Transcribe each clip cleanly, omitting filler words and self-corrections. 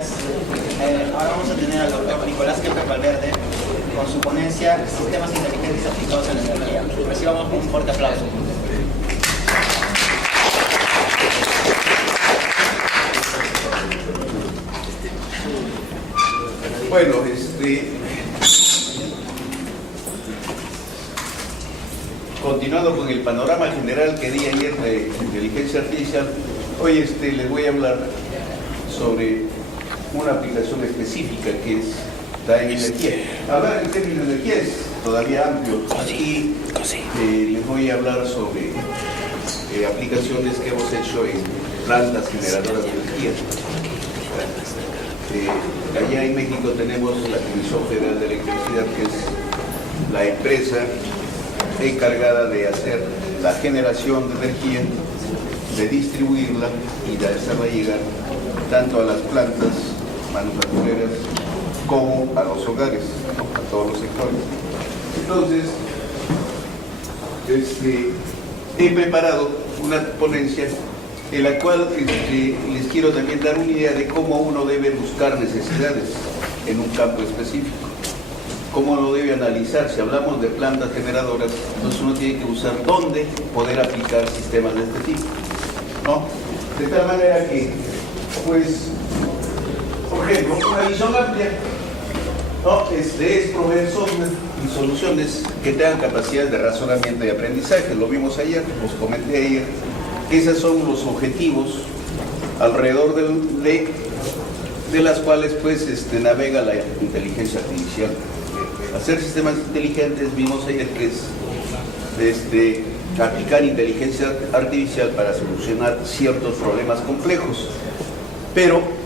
Ahora vamos a tener al doctor Nicolás Quepe Valverde con su ponencia Sistemas Inteligentes Aplicados en la Energía. Recibamos un fuerte aplauso. Bueno, continuando con el panorama general que di ayer de inteligencia artificial, hoy les voy a hablar sobre una aplicación específica que es la energía. Hablar en términos de energía es todavía amplio y les voy a hablar sobre aplicaciones que hemos hecho en plantas generadoras de energía. Allá en México tenemos la Comisión Federal de Electricidad, que es la empresa encargada de hacer la generación de energía, de distribuirla y de hacerla llegar tanto a las plantas manufactureras como a los hogares, ¿no? A todos los sectores. Entonces, he preparado una ponencia en la cual les quiero también dar una idea de cómo uno debe buscar necesidades en un campo específico, cómo uno debe analizar. Si hablamos de plantas generadoras, entonces uno tiene que buscar dónde poder aplicar sistemas de este tipo, ¿no? De tal manera que, pues, por ejemplo, una visión amplia, ¿no? Es proveer software y soluciones que tengan capacidades de razonamiento y aprendizaje. Lo vimos ayer, los comenté ayer. Esos son los objetivos alrededor de las cuales pues navega la inteligencia artificial. Hacer sistemas inteligentes, vimos ayer que es aplicar inteligencia artificial para solucionar ciertos problemas complejos. Pero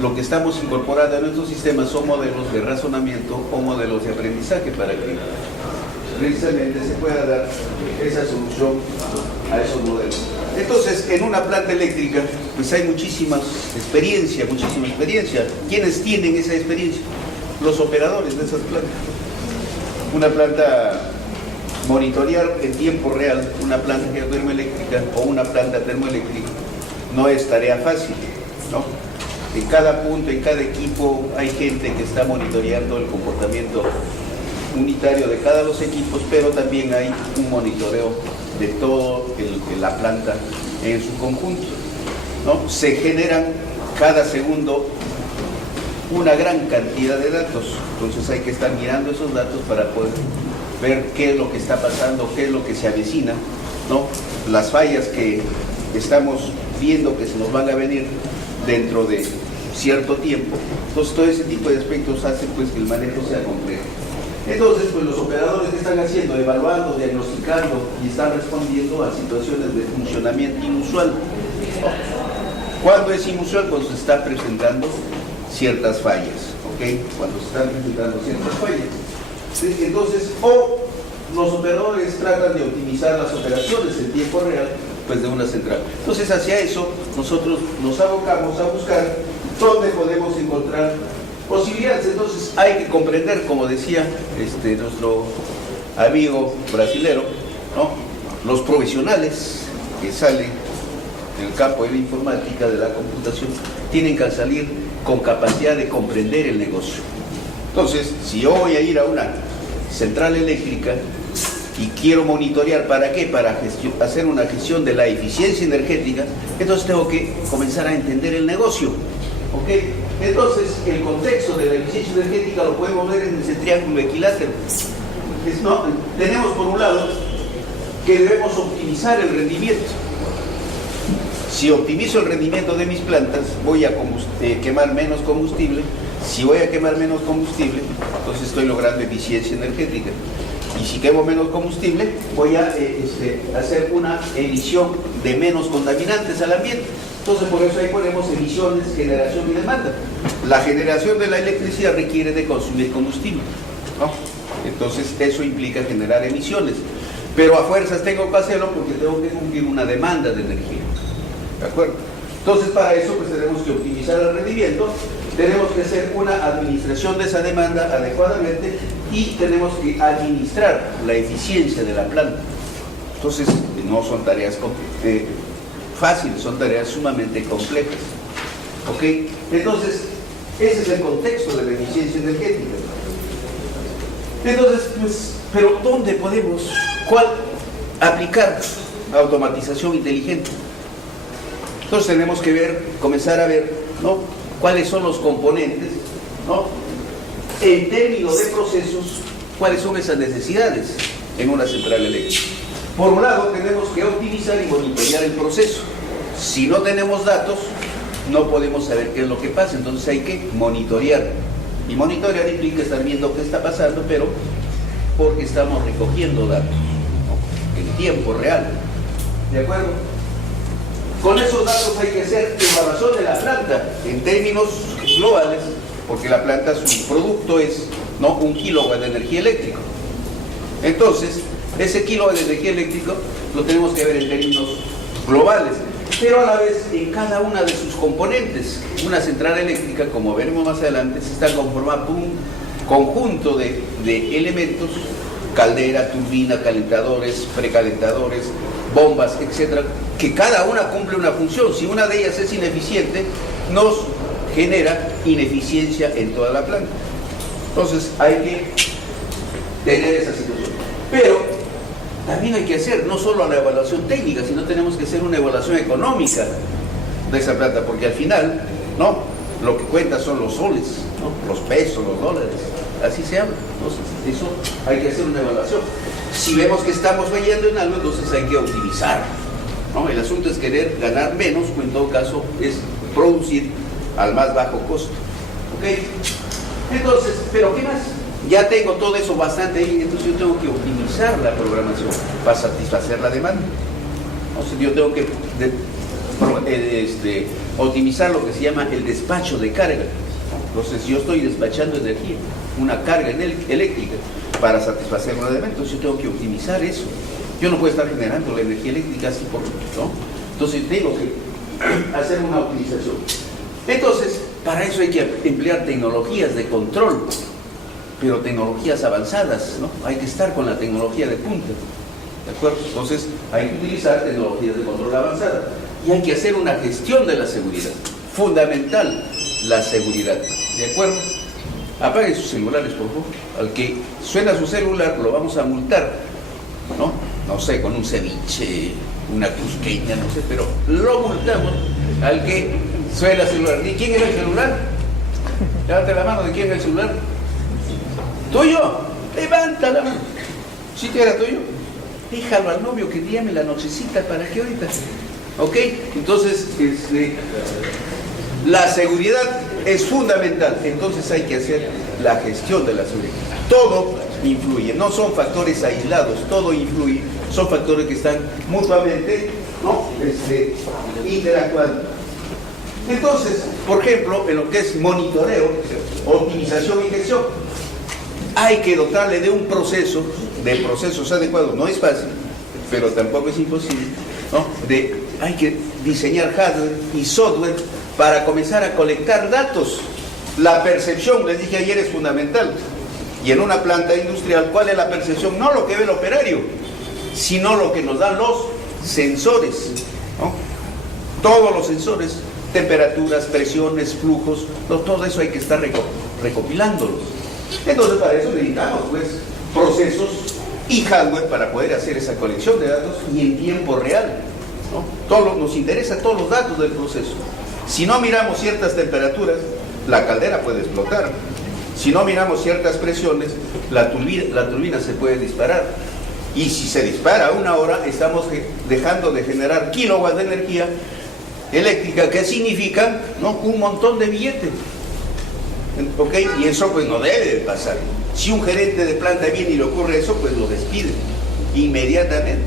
lo que estamos incorporando a nuestros sistemas son modelos de razonamiento o modelos de aprendizaje para que precisamente se pueda dar esa solución a esos modelos. Entonces, en una planta eléctrica, pues hay muchísima experiencia. ¿Quiénes tienen esa experiencia? Los operadores de esas plantas. Una planta, monitorear en tiempo real una planta geotermoeléctrica o una planta termoeléctrica no es tarea fácil, ¿no? En cada punto, en cada equipo hay gente que está monitoreando el comportamiento unitario de cada de los equipos, pero también hay un monitoreo de todo la planta en su conjunto, ¿no? Se generan cada segundo una gran cantidad de datos, entonces hay que estar mirando esos datos para poder ver qué es lo que está pasando, qué es lo que se avecina, ¿no? Las fallas que estamos viendo que se nos van a venir dentro de cierto tiempo. Entonces todo ese tipo de aspectos hace pues que el manejo sea complejo. Entonces, pues los operadores que están haciendo, evaluando, diagnosticando y están respondiendo a situaciones de funcionamiento inusual. ¿Cuándo es inusual? Cuando se están presentando ciertas fallas, ¿ok? Cuando se están presentando ciertas fallas. Entonces, o los operadores tratan de optimizar las operaciones en tiempo real, pues de una central. Entonces, hacia eso, nosotros nos abocamos a buscar dónde podemos encontrar posibilidades. Entonces hay que comprender, como decía nuestro amigo brasilero, ¿no? Los profesionales que salen del campo de la informática, de la computación, tienen que salir con capacidad de comprender el negocio. Entonces, si yo voy a ir a una central eléctrica y quiero monitorear, ¿para qué? Para hacer una gestión de la eficiencia energética, entonces tengo que comenzar a entender el negocio, ¿ok? Entonces, el contexto de la eficiencia energética lo podemos ver en ese triángulo equilátero. Tenemos por un lado que debemos optimizar el rendimiento. Si optimizo el rendimiento de mis plantas, voy a quemar menos combustible. Si voy a quemar menos combustible, entonces estoy logrando eficiencia energética. Y si quemo menos combustible, voy a hacer una emisión de menos contaminantes al ambiente. Entonces, por eso ahí ponemos emisiones, generación y demanda. La generación de la electricidad requiere de consumir combustible, ¿no? Entonces, eso implica generar emisiones. Pero a fuerzas tengo que hacerlo porque tengo que cumplir una demanda de energía, ¿de acuerdo? Entonces, para eso, pues tenemos que optimizar el rendimiento, tenemos que hacer una administración de esa demanda adecuadamente y tenemos que administrar la eficiencia de la planta. Entonces, no son tareas fáciles, son tareas sumamente complejas. ¿Ok? Entonces, ese es el contexto de la eficiencia energética. Entonces, pues, pero ¿dónde podemos, aplicar automatización inteligente? Entonces tenemos que ver, comenzar a ver, ¿no?, cuáles son los componentes, ¿no?, en términos de procesos, cuáles son esas necesidades en una central eléctrica. Por un lado, tenemos que optimizar y monitorear el proceso. Si no tenemos datos, no podemos saber qué es lo que pasa, entonces hay que monitorear. Y monitorear implica estar viendo qué está pasando, pero porque estamos recogiendo datos, ¿no?, en tiempo real. ¿De acuerdo? Con esos datos hay que hacer evaluación de la planta en términos globales, porque la planta, su producto es, ¿no?, 1 kilowatt de energía eléctrica. Entonces, ese kilowatt de energía eléctrica lo tenemos que ver en términos globales, pero a la vez en cada una de sus componentes. Una central eléctrica, como veremos más adelante, está conformada por un conjunto de elementos: caldera, turbina, calentadores, precalentadores, bombas, etcétera, que cada una cumple una función. Si una de ellas es ineficiente, nos genera ineficiencia en toda la planta. Entonces hay que tener esa situación. Pero también hay que hacer no solo la evaluación técnica, sino tenemos que hacer una evaluación económica de esa planta, porque al final, ¿no?, lo que cuenta son los soles, ¿no?, los pesos, los dólares, así se habla. Entonces, eso hay que hacer una evaluación. Si vemos que estamos fallando en algo, entonces hay que optimizar, ¿no? El asunto es querer ganar menos, o en todo caso es producir al más bajo costo. ¿Ok? Entonces, ¿pero qué más? Ya tengo todo eso bastante ahí, entonces yo tengo que optimizar la programación para satisfacer la demanda. Entonces yo tengo que optimizar lo que se llama el despacho de carga. Entonces yo estoy despachando energía, una carga eléctrica, para satisfacer una demanda, entonces yo tengo que optimizar eso. Yo no puedo estar generando la energía eléctrica así por, ¿no? Entonces tengo que hacer una optimización. Entonces, para eso hay que emplear tecnologías de control, pero tecnologías avanzadas, ¿no? Hay que estar con la tecnología de punta, ¿de acuerdo? Entonces hay que utilizar tecnologías de control avanzada y hay que hacer una gestión de la seguridad. Fundamental, la seguridad, ¿de acuerdo? Apaguen sus celulares, por favor. Al que suena su celular lo vamos a multar, ¿no? No sé, con un ceviche, una cusqueña, no sé, pero lo multamos al que suena el celular. ¿De quién era el celular? Levanta la mano, ¿de quién era el celular? ¿Tuyo? Levanta la mano. ¿Sí que era tuyo? Déjalo al novio que te llame la nochecita para que ahorita. ¿Ok? Entonces, la seguridad es fundamental. Entonces hay que hacer la gestión de la seguridad. Todo influye, no son factores aislados, todo influye, son factores que están mutuamente, ¿no?, interactuando. Entonces, por ejemplo, en lo que es monitoreo, optimización y gestión, hay que dotarle de un proceso, de procesos adecuados. No es fácil, pero tampoco es imposible, ¿no? Hay que diseñar hardware y software para comenzar a colectar datos. La percepción, les dije ayer, es fundamental. Y en una planta industrial, ¿cuál es la percepción? No lo que ve el operario, sino lo que nos dan los sensores, ¿no? Todos los sensores, temperaturas, presiones, flujos, todo eso hay que estar recopilándolos. Entonces, para eso necesitamos, pues, procesos y hardware para poder hacer esa colección de datos y en tiempo real, ¿no? Nos interesa todos los datos del proceso. Si no miramos ciertas temperaturas, la caldera puede explotar. Si no miramos ciertas presiones, la turbina se puede disparar. Y si se dispara a una hora, estamos dejando de generar kilowatts de energía eléctrica, que significa, ¿no?, un montón de billetes. ¿Ok? Y eso pues no debe de pasar. Si un gerente de planta viene y le ocurre eso, pues lo despide inmediatamente.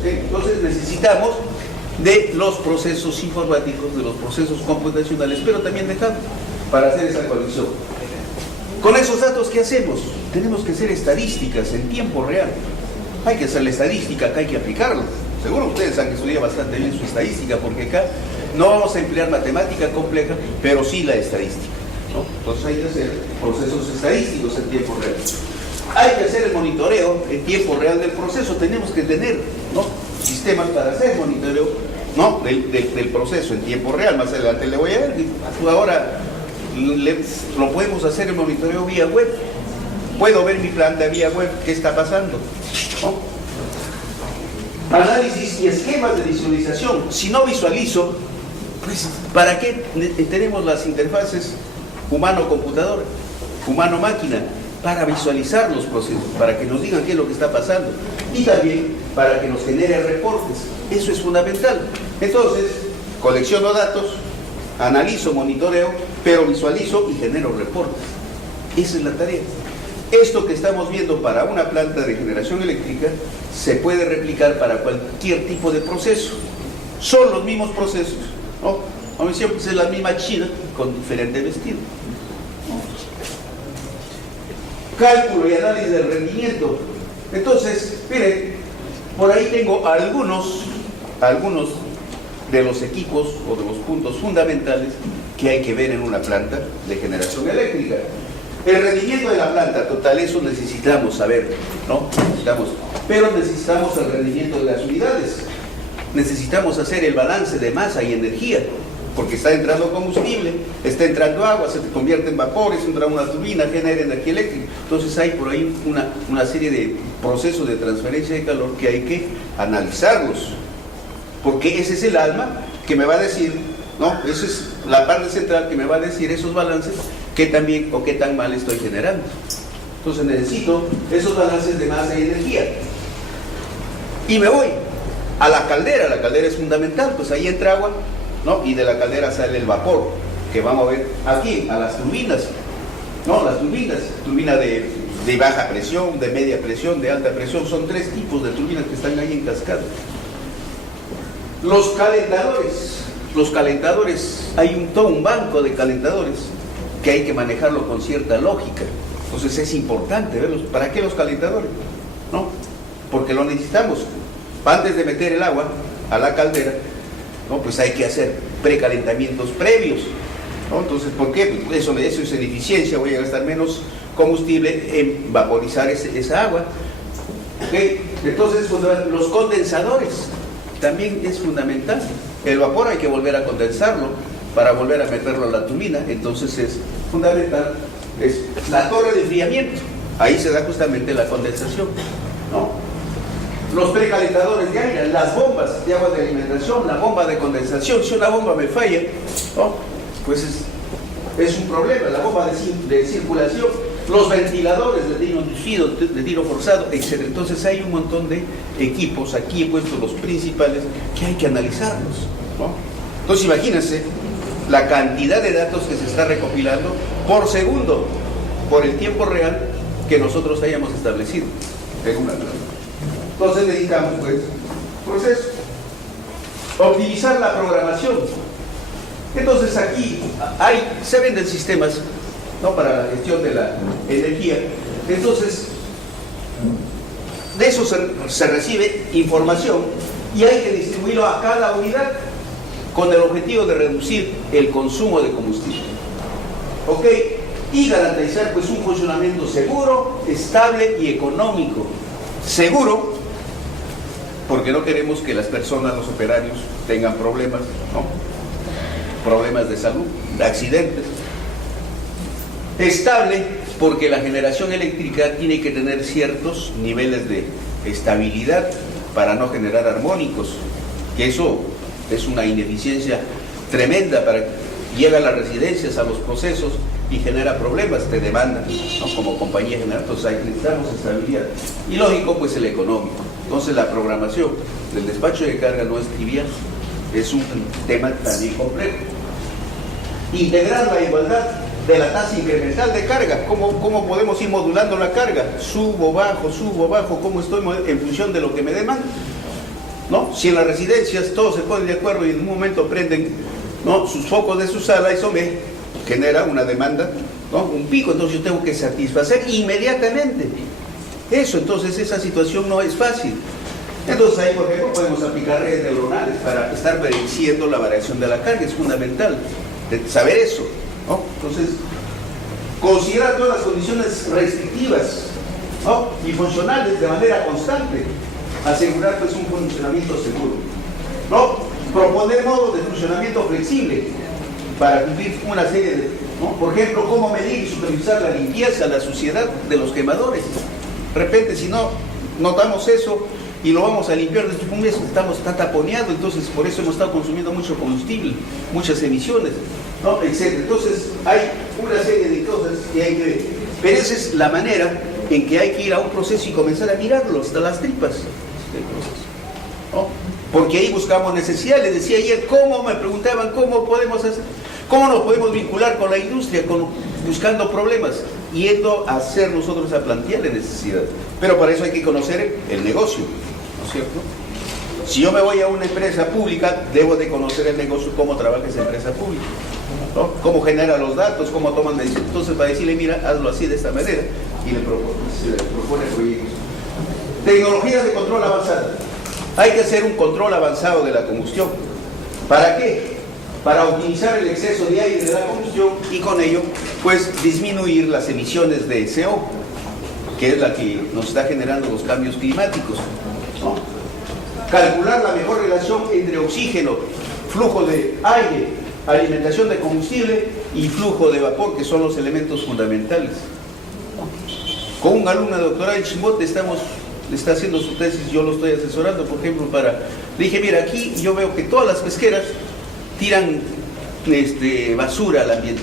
¿Ok? Entonces necesitamos de los procesos informáticos, de los procesos computacionales, pero también de hardware para hacer esa conexión. Con esos datos, ¿qué hacemos? Tenemos que hacer estadísticas en tiempo real. Hay que hacer la estadística, acá hay que aplicarlo. Seguro ustedes han estudiado bastante bien su estadística, porque acá no vamos a emplear matemática compleja, pero sí la estadística, ¿no? Entonces hay que hacer procesos estadísticos en tiempo real. Hay que hacer el monitoreo en tiempo real del proceso. Tenemos que tener, ¿no?, sistemas para hacer monitoreo ¿no? del proceso en tiempo real. Más adelante le voy a ver. Ahora lo podemos hacer en monitoreo vía web. Puedo ver mi planta vía web, qué está pasando, ¿no? Análisis y esquemas de visualización. Si no visualizo, pues ¿para qué tenemos las interfaces humano-computadora, humano-máquina? Para visualizar los procesos, para que nos digan qué es lo que está pasando y también para que nos genere reportes. Eso es fundamental. Entonces, colecciono datos, analizo, monitoreo, pero visualizo y genero reportes. Esa es la tarea. Esto que estamos viendo para una planta de generación eléctrica se puede replicar para cualquier tipo de proceso. Son los mismos procesos, ¿no? A mí siempre es la misma china con diferente vestido. Cálculo y análisis del rendimiento. Entonces, miren, por ahí tengo algunos de los equipos o de los puntos fundamentales que hay que ver en una planta de generación eléctrica. El rendimiento de la planta, total, eso necesitamos saber, ¿no? Pero necesitamos el rendimiento de las unidades. Necesitamos hacer el balance de masa y energía, porque está entrando combustible, está entrando agua, se convierte en vapores, entra una turbina, genera energía eléctrica. Entonces hay por ahí una serie de procesos de transferencia de calor que hay que analizarlos, porque ese es el alma que me va a decir, ¿no? Esa es la parte central que me va a decir esos balances, qué tan bien o qué tan mal estoy generando. Entonces necesito esos balances de masa y energía. Y me voy a la caldera es fundamental, pues ahí entra agua, ¿no? Y de la caldera sale el vapor, que vamos a ver aquí, a las turbinas, ¿no? Las turbinas, turbina de baja presión, de media presión, de alta presión, son 3 tipos de turbinas que están ahí en cascada. Los calentadores, hay todo un banco de calentadores que hay que manejarlo con cierta lógica. Entonces es importante verlos. ¿Para qué los calentadores? ¿No? Porque lo necesitamos. Antes de meter el agua a la caldera, ¿no? Pues hay que hacer precalentamientos previos, ¿no? Entonces, ¿por qué? Pues eso es en eficiencia, voy a gastar menos combustible en vaporizar esa agua. ¿Okay? Entonces, los condensadores también es fundamental. El vapor hay que volver a condensarlo para volver a meterlo a la turbina. Entonces es fundamental, es la torre de enfriamiento. Ahí se da justamente la condensación, ¿no? Los precalentadores de aire, las bombas de agua de alimentación, la bomba de condensación. Si una bomba me falla, ¿no? Pues es un problema, la bomba de circulación, los ventiladores de tiro inducido, de tiro forzado, etc. Entonces hay un montón de equipos, aquí he puesto los principales, que hay que analizarlos, ¿no? Entonces imagínense la cantidad de datos que se está recopilando por segundo, por el tiempo real que nosotros hayamos establecido en una planta. Entonces necesitamos, pues, proceso. Optimizar la programación. Entonces aquí se venden sistemas, ¿no? Para la gestión de la energía. Entonces, de eso se recibe información y hay que distribuirlo a cada unidad con el objetivo de reducir el consumo de combustible. ¿Ok? Y garantizar, pues, un funcionamiento seguro, estable y económico. Seguro, porque no queremos que las personas, los operarios, tengan problemas, ¿no? Problemas de salud, de accidentes. Estable, porque la generación eléctrica tiene que tener ciertos niveles de estabilidad para no generar armónicos, que eso es una ineficiencia tremenda, llega a las residencias, a los procesos y genera problemas, te demandan, ¿no? Como compañía general. Entonces necesitamos estabilidad. Y lógico, pues el económico. Entonces la programación del despacho de carga no es trivial, es un tema también complejo. Integrar la igualdad de la tasa incremental de carga. ¿Cómo podemos ir modulando la carga? Subo, bajo, ¿cómo estoy en función de lo que me demandan? ¿No? Si en las residencias todos se ponen de acuerdo y en un momento prenden, ¿no? sus focos de su sala, eso me genera una demanda, ¿no? Un pico, entonces yo tengo que satisfacer inmediatamente eso. Entonces esa situación no es fácil. Entonces ahí, por ejemplo, podemos aplicar redes neuronales para estar prediciendo la variación de la carga. Es fundamental saber eso, ¿no? Entonces, considerar todas las condiciones restrictivas, ¿no? y funcionales de manera constante, asegurar, pues, un funcionamiento seguro, ¿no? Proponer modos de funcionamiento flexible para cumplir una serie de, ¿no? Por ejemplo, cómo medir y supervisar la limpieza, la suciedad de los quemadores. De repente, si no notamos eso y lo vamos a limpiar desde un mes, está taponeado, entonces por eso hemos estado consumiendo mucho combustible, muchas emisiones, ¿no? Etcétera. Entonces hay una serie de cosas que hay que ver. Pero esa es la manera en que hay que ir a un proceso y comenzar a mirarlo hasta las tripas, ¿no? Porque ahí buscamos necesidad. Les decía ayer, me preguntaban cómo podemos hacer, cómo nos podemos vincular con la industria, buscando problemas, yendo a hacer nosotros a plantearle necesidad. Pero para eso hay que conocer el negocio, ¿no es cierto? Si yo me voy a una empresa pública, debo de conocer el negocio, cómo trabaja esa empresa pública, ¿no? Cómo genera los datos, cómo toman decisiones. Entonces, para decirle, mira, hazlo así, de esta manera, y se le propone proyectos. Tecnologías de control avanzado. Hay que hacer un control avanzado de la combustión. ¿Para qué? Para optimizar el exceso de aire de la combustión y con ello, pues, disminuir las emisiones de CO, que es la que nos está generando los cambios climáticos, ¿no? Calcular la mejor relación entre oxígeno, flujo de aire, alimentación de combustible y flujo de vapor, que son los elementos fundamentales. Con un alumno de doctorado en Chimbote está haciendo su tesis, yo lo estoy asesorando, por ejemplo, le dije, mira, aquí yo veo que todas las pesqueras tiran basura al ambiente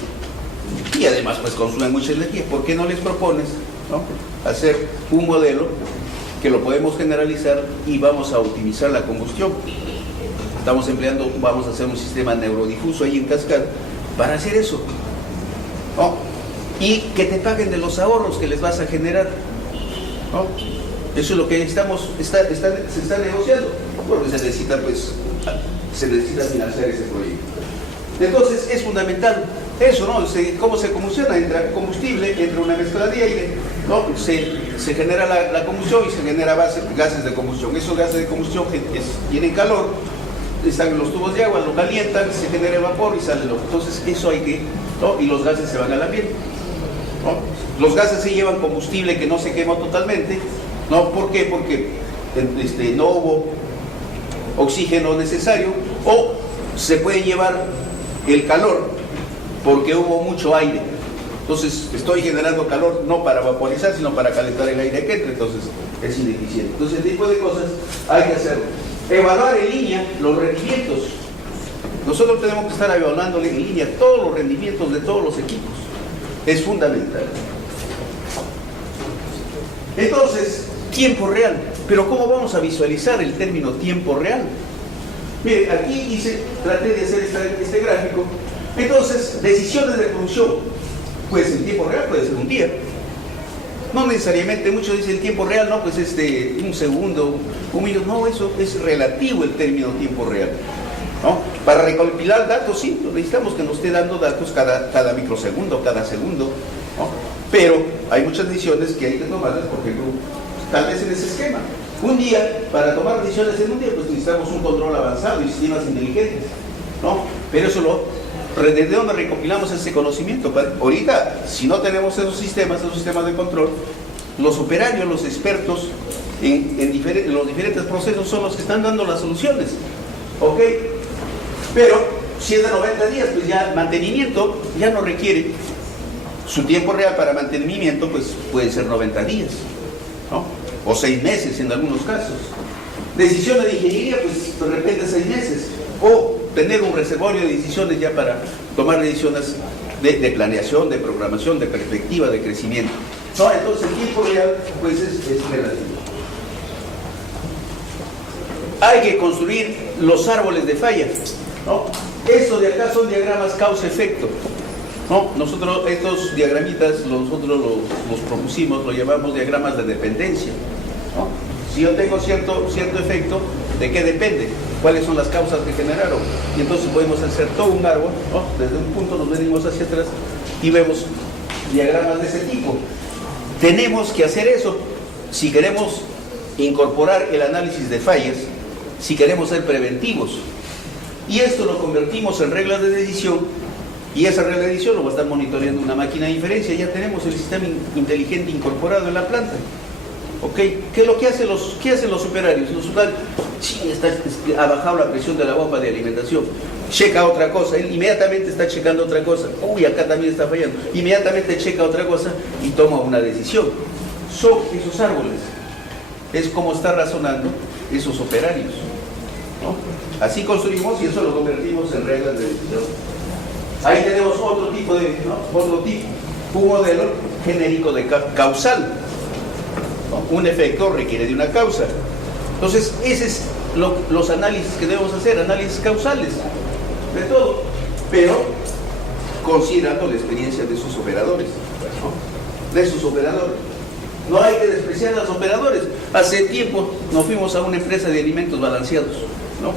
y además pues consumen mucha energía. ¿Por qué no les propones, ¿no?, hacer un modelo que lo podemos generalizar y vamos a optimizar la combustión? Vamos a hacer un sistema neurodifuso ahí en Cascada para hacer eso, ¿no? Y que te paguen de los ahorros que les vas a generar, ¿no? Eso es lo que se está negociando, porque se necesita financiar ese proyecto. Entonces es fundamental eso, ¿no? Cómo se combustiona, entra combustible, entra una mezcla de aire, ¿no? Se genera la combustión y se genera gases de combustión. Esos gases de combustión tienen calor, están en los tubos de agua, lo calientan, se genera el vapor y sale entonces eso hay que, ¿no? Y los gases se van al ambiente, ¿no? Los gases se llevan combustible que no se quema totalmente, ¿no? ¿Por qué? Porque no hubo oxígeno necesario, o se puede llevar el calor porque hubo mucho aire. Entonces estoy generando calor no para vaporizar, sino para calentar el aire que entra, entonces es ineficiente. Entonces ese tipo de cosas hay que hacerlo. Evaluar en línea los rendimientos. Nosotros tenemos que estar evaluando en línea todos los rendimientos de todos los equipos. Es fundamental. Entonces, tiempo real. Pero ¿cómo vamos a visualizar el término tiempo real? Mire, aquí traté de hacer este gráfico. Entonces, decisiones de producción. Pues el tiempo real puede ser un día. No necesariamente, muchos dicen el tiempo real, no, pues un segundo, un minuto. No, eso es relativo el término tiempo real, ¿no? Para recopilar datos, sí, necesitamos que nos esté dando datos cada microsegundo, cada segundo, ¿no? Pero hay muchas decisiones que hay que tomarlas, por ejemplo, tal vez en ese esquema. Un día, para tomar decisiones en un día, pues necesitamos un control avanzado y sistemas inteligentes, ¿no? Pero eso ¿de dónde recopilamos ese conocimiento? Ahorita, si no tenemos esos sistemas de control, los operarios, los expertos en los diferentes procesos son los que están dando las soluciones, ¿ok? Pero si es de 90 días, pues ya mantenimiento ya no requiere. Su tiempo real para mantenimiento pues puede ser 90 días, ¿no? O 6 meses en algunos casos. Decisiones de ingeniería, pues de repente 6 meses. O tener un reservorio de decisiones ya para tomar decisiones de planeación, de programación, de perspectiva, de crecimiento, ¿no? Entonces el tiempo real pues es relativo. Hay que construir los árboles de falla, ¿no? Estos de acá son diagramas causa-efecto, ¿no? Nosotros estos diagramitas nosotros los propusimos, lo llamamos diagramas de dependencia, ¿no? Si yo tengo cierto efecto, ¿de qué depende? ¿Cuáles son las causas que generaron? Y entonces podemos hacer todo un árbol, ¿no? Desde un punto nos venimos hacia atrás y vemos diagramas de ese tipo. Tenemos que hacer eso si queremos incorporar el análisis de fallas, si queremos ser preventivos. Y esto lo convertimos en reglas de decisión, y esa regla de decisión lo va a estar monitoreando una máquina de inferencia. Ya tenemos el sistema inteligente incorporado en la planta, ¿Ok? ¿Qué es lo que hacen los operarios? Los operarios, sí, ha bajado la presión de la bomba de alimentación. Checa otra cosa, él inmediatamente está checando otra cosa. Uy, acá también está fallando. Inmediatamente checa otra cosa y toma una decisión. Son esos árboles. Es como está razonando esos operarios, ¿no? Así construimos y eso lo convertimos en reglas de decisión. Ahí tenemos otro tipo, un modelo genérico de causal. Un efecto requiere de una causa. Entonces, ese es los análisis que debemos hacer, análisis causales de todo, pero considerando la experiencia de sus operadores, ¿no? De sus operadores. No hay que despreciar a los operadores. Hace tiempo nos fuimos a una empresa de alimentos balanceados, ¿no?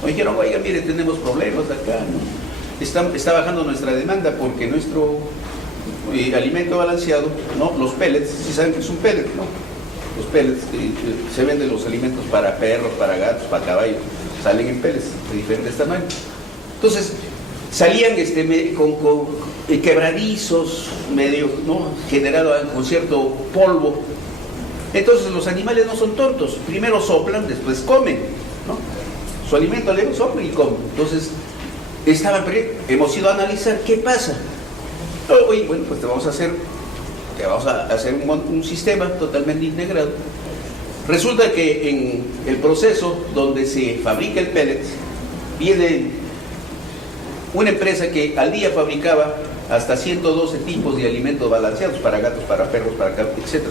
Nos dijeron, oiga, mire, tenemos problemas acá, ¿no? Está bajando nuestra demanda porque nuestro alimento balanceado, ¿no? Los pellets, si saben que es un pellet, ¿no? Los pellets, se venden los alimentos para perros, para gatos, para caballos, salen en pellets de diferentes tamaños. Entonces, salían con quebradizos, medio, ¿no? Generado con cierto polvo. Entonces los animales no son tontos, primero soplan, después comen, ¿no? Su alimento le soplan y comen. Entonces, hemos ido a analizar qué pasa. Oye, bueno, pues te vamos a hacer un sistema totalmente integrado. Resulta que en el proceso donde se fabrica el pellet, viene una empresa que al día fabricaba hasta 112 tipos de alimentos balanceados para gatos, para perros, para cabras, etc.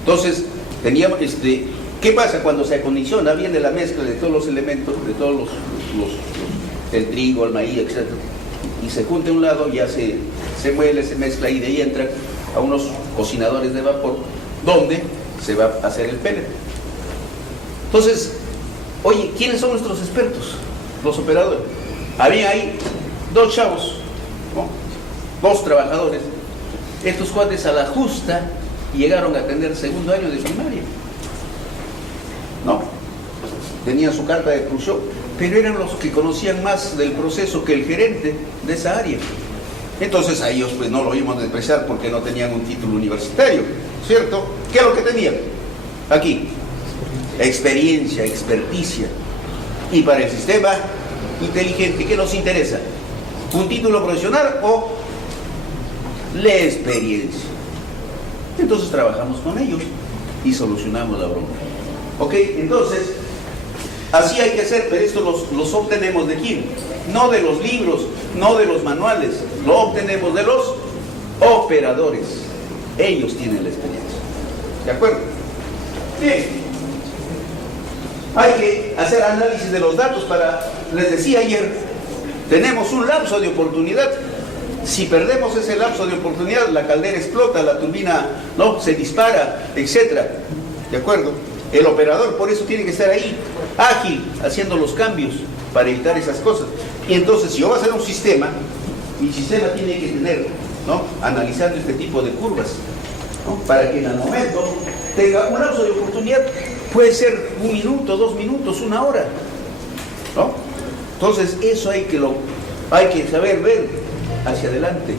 Entonces, teníamos, ¿qué pasa cuando se acondiciona? Viene la mezcla de todos los elementos, de todos el trigo, el maíz, etc. Y se junta a un lado, ya se muele, se mezcla y de ahí entran a unos cocinadores de vapor donde se va a hacer el pellet. Entonces, oye, ¿quiénes son nuestros expertos? Los operadores. Había ahí 2 chavos, ¿no? 2 trabajadores. Estos cuates a la justa llegaron a tener segundo año de primaria, ¿no? Tenían su carta de exclusión, pero eran los que conocían más del proceso que el gerente de esa área. Entonces a ellos pues no lo íbamos a despreciar porque no tenían un título universitario, ¿cierto? ¿Qué es lo que tenían? Aquí, experiencia, experticia. Y para el sistema inteligente, ¿qué nos interesa? ¿Un título profesional o la experiencia? Entonces trabajamos con ellos y solucionamos la bronca. ¿Ok? Entonces, así hay que hacer, pero esto los obtenemos ¿de quién? No de los libros, no de los manuales, lo obtenemos de los operadores. Ellos tienen la experiencia. ¿De acuerdo? Bien. Hay que hacer análisis de los datos les decía ayer, tenemos un lapso de oportunidad. Si perdemos ese lapso de oportunidad, la caldera explota, la turbina no se dispara, etc. ¿De acuerdo? El operador por eso tiene que estar ahí, ágil, haciendo los cambios para evitar esas cosas. Y entonces, si yo voy a hacer un sistema, mi sistema tiene que tener, ¿no? Analizando este tipo de curvas, ¿no? Para que en el momento tenga un lapso de oportunidad, puede ser 1 minuto, 2 minutos, 1 hora, ¿no? Entonces, eso hay que saber ver hacia adelante.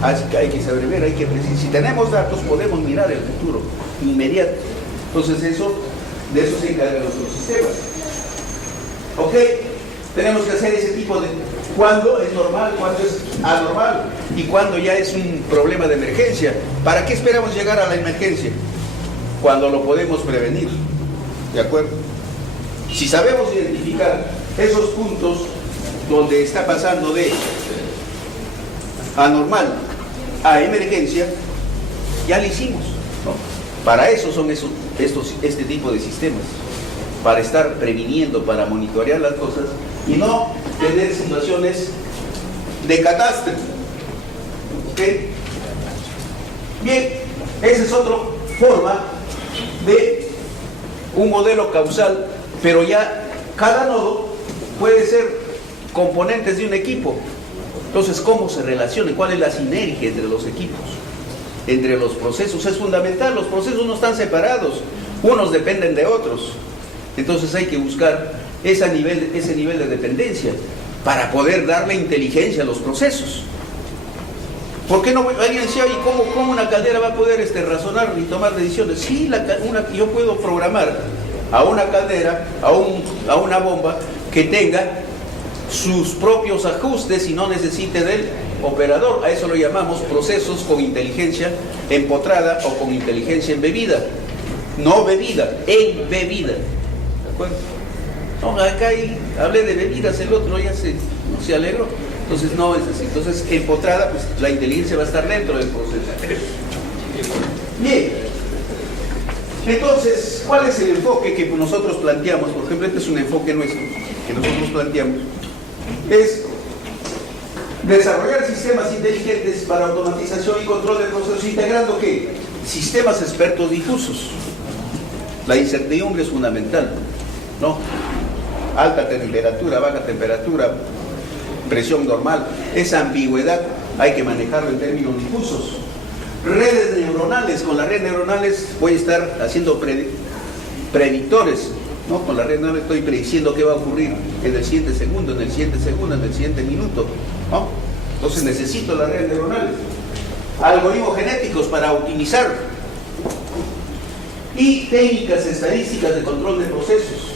Así que hay que saber ver, si tenemos datos, podemos mirar el futuro inmediato. Entonces, de eso se encargan nuestros sistemas. ¿Ok? Tenemos que hacer ese tipo de... ¿Cuándo es normal? ¿Cuándo es anormal? ¿Y cuándo ya es un problema de emergencia? ¿Para qué esperamos llegar a la emergencia? Cuando lo podemos prevenir. ¿De acuerdo? Si sabemos identificar esos puntos donde está pasando de anormal a emergencia, ya lo hicimos, ¿no? Para eso son este tipo de sistemas, para estar previniendo, para monitorear las cosas y no tener situaciones de catástrofe. ¿Ok? Bien, esa es otra forma de un modelo causal, pero ya cada nodo puede ser componentes de un equipo. Entonces, ¿cómo se relaciona? ¿Cuál es la sinergia entre los equipos? Entre los procesos es fundamental. Los procesos no están separados, unos dependen de otros. Entonces hay que buscar ese nivel de dependencia para poder darle inteligencia a los procesos. ¿Por qué no alguien decía, ¿y cómo una caldera va a poder razonar y tomar decisiones? Sí, yo puedo programar a una caldera, a una bomba que tenga sus propios ajustes y no necesite del operador. A eso lo llamamos procesos con inteligencia empotrada o con inteligencia embebida. No bebida, embebida. ¿De acuerdo? No, acá hablé de bebidas, el otro ya se alegró. Entonces no es así. Entonces empotrada, pues la inteligencia va a estar dentro del proceso. Bien. Entonces, ¿cuál es el enfoque que nosotros planteamos? Por ejemplo, este es un enfoque nuestro que nosotros planteamos. Es desarrollar sistemas inteligentes para automatización y control de procesos, integrando ¿qué? Sistemas expertos difusos. La incertidumbre es fundamental, ¿no? Alta temperatura, baja temperatura, presión normal. Esa ambigüedad hay que manejarlo en términos difusos. Redes neuronales, con las redes neuronales voy a estar haciendo predictores, ¿no? Con la red neuronal estoy prediciendo qué va a ocurrir en el siguiente segundo, en el siguiente minuto, ¿no? Entonces necesito las redes neuronales. Algoritmos genéticos para optimizar. Y técnicas estadísticas de control de procesos.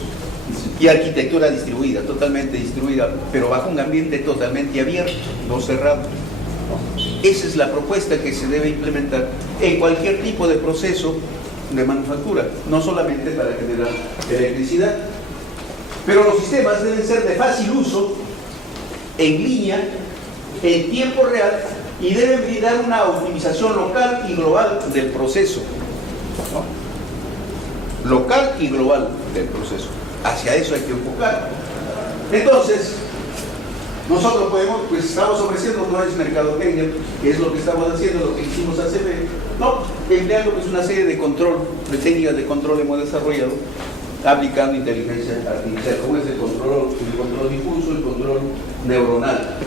Y arquitectura distribuida, totalmente distribuida, pero bajo un ambiente totalmente abierto, no cerrado. Esa es la propuesta que se debe implementar en cualquier tipo de proceso de manufactura, no solamente para generar electricidad. Pero los sistemas deben ser de fácil uso, en línea, en tiempo real, y deben brindar una optimización local y global del proceso, ¿no? Local y global del proceso. Hacia eso hay que enfocar. Entonces, nosotros pues estamos ofreciendo no es mercadotecnia, que es lo que estamos haciendo, lo que hicimos hace no, empleando pues una serie de control, de técnicas de control hemos desarrollado, aplicando inteligencia artificial, como es el control difuso, el control neuronal.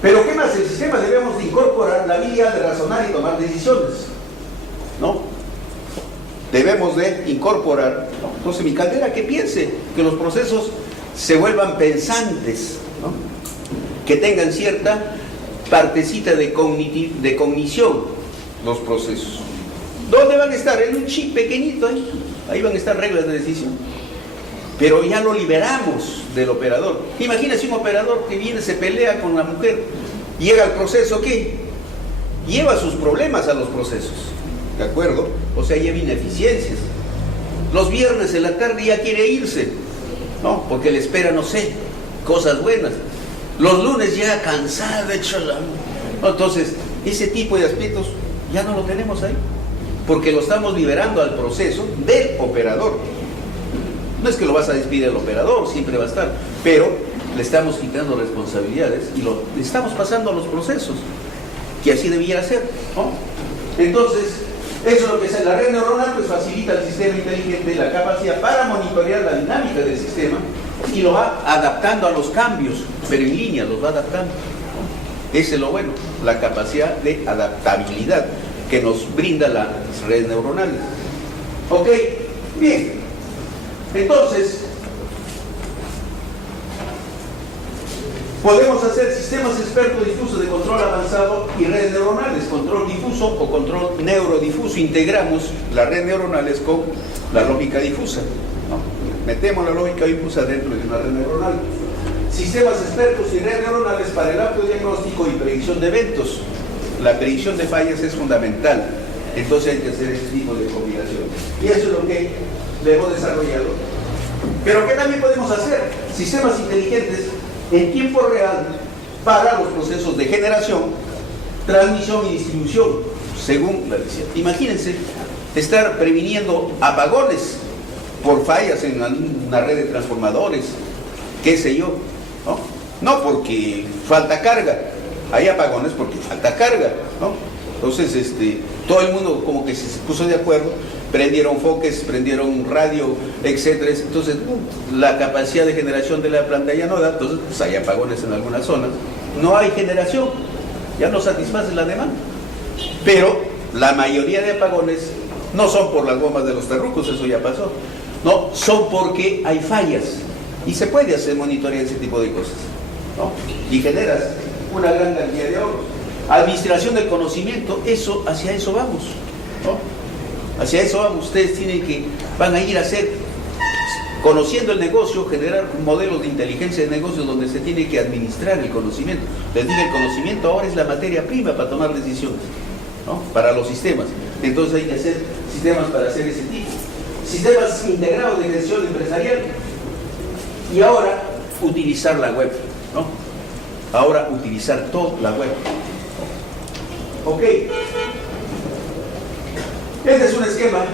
Pero ¿qué más? El sistema debemos de incorporar la vía de razonar y tomar decisiones, ¿no? Debemos de incorporar, ¿no? Entonces mi caldera que piense, que los procesos se vuelvan pensantes, ¿no? Que tengan cierta partecita de cognición los procesos. ¿Dónde van a estar? En un chip pequeñito, ahí van a estar reglas de decisión. Pero ya lo liberamos del operador. Imagínense un operador que viene, se pelea con la mujer, llega al proceso, ¿qué? Lleva sus problemas a los procesos, ¿de acuerdo? O sea, lleva ineficiencias. Los viernes en la tarde ya quiere irse, ¿no? Porque le espera, no sé, cosas buenas. Los lunes ya cansado, hecho la... ¿no? Entonces, ese tipo de aspectos ya no lo tenemos ahí, porque lo estamos liberando al proceso del operador. No es que lo vas a despedir al operador, siempre va a estar, pero le estamos quitando responsabilidades y le estamos pasando a los procesos, que así debiera ser, ¿no? Entonces, eso es lo que es la red neuronal, pues facilita al sistema inteligente la capacidad para monitorear la dinámica del sistema y lo va adaptando a los cambios, pero en línea los va adaptando, ¿no? Ese es lo bueno, la capacidad de adaptabilidad que nos brinda las redes neuronales. Ok, bien. Entonces, podemos hacer sistemas expertos difusos de control avanzado y redes neuronales, control difuso o control neurodifuso. Integramos las redes neuronales con la lógica difusa, ¿no? Metemos la lógica difusa dentro de una red neuronal. Sistemas expertos y redes neuronales para el autodiagnóstico y predicción de eventos. La predicción de fallas es fundamental, entonces hay que hacer este tipo de combinación. Y eso es lo que le hemos desarrollado. Pero ¿qué también podemos hacer? Sistemas inteligentes en tiempo real para los procesos de generación, transmisión y distribución, según la decisión. Imagínense estar previniendo apagones por fallas en una red de transformadores, qué sé yo, ¿no? No porque falta carga, hay apagones porque falta carga, ¿no? Entonces, todo el mundo como que se puso de acuerdo, prendieron foques, prendieron radio, etcétera. Entonces, la capacidad de generación de la planta ya no da, entonces pues hay apagones en algunas zonas. No hay generación, ya no satisface la demanda. Pero la mayoría de apagones no son por las bombas de los terrucos, eso ya pasó. No, son porque hay fallas. Y se puede hacer monitorear ese tipo de cosas, ¿no? Y generas una gran cantidad de ahorros. Administración del conocimiento, hacia eso vamos, ¿no? Hacia eso vamos. Ustedes van a ir a hacer, conociendo el negocio, generar modelos de inteligencia de negocios donde se tiene que administrar el conocimiento. Les digo, el conocimiento ahora es la materia prima para tomar decisiones, ¿no? Para los sistemas. Entonces hay que hacer sistemas para hacer ese tipo. Sistemas integrados de gestión empresarial. Y ahora, utilizar la web, ¿no? Ahora, utilizar toda la web. Ok. Este es un esquema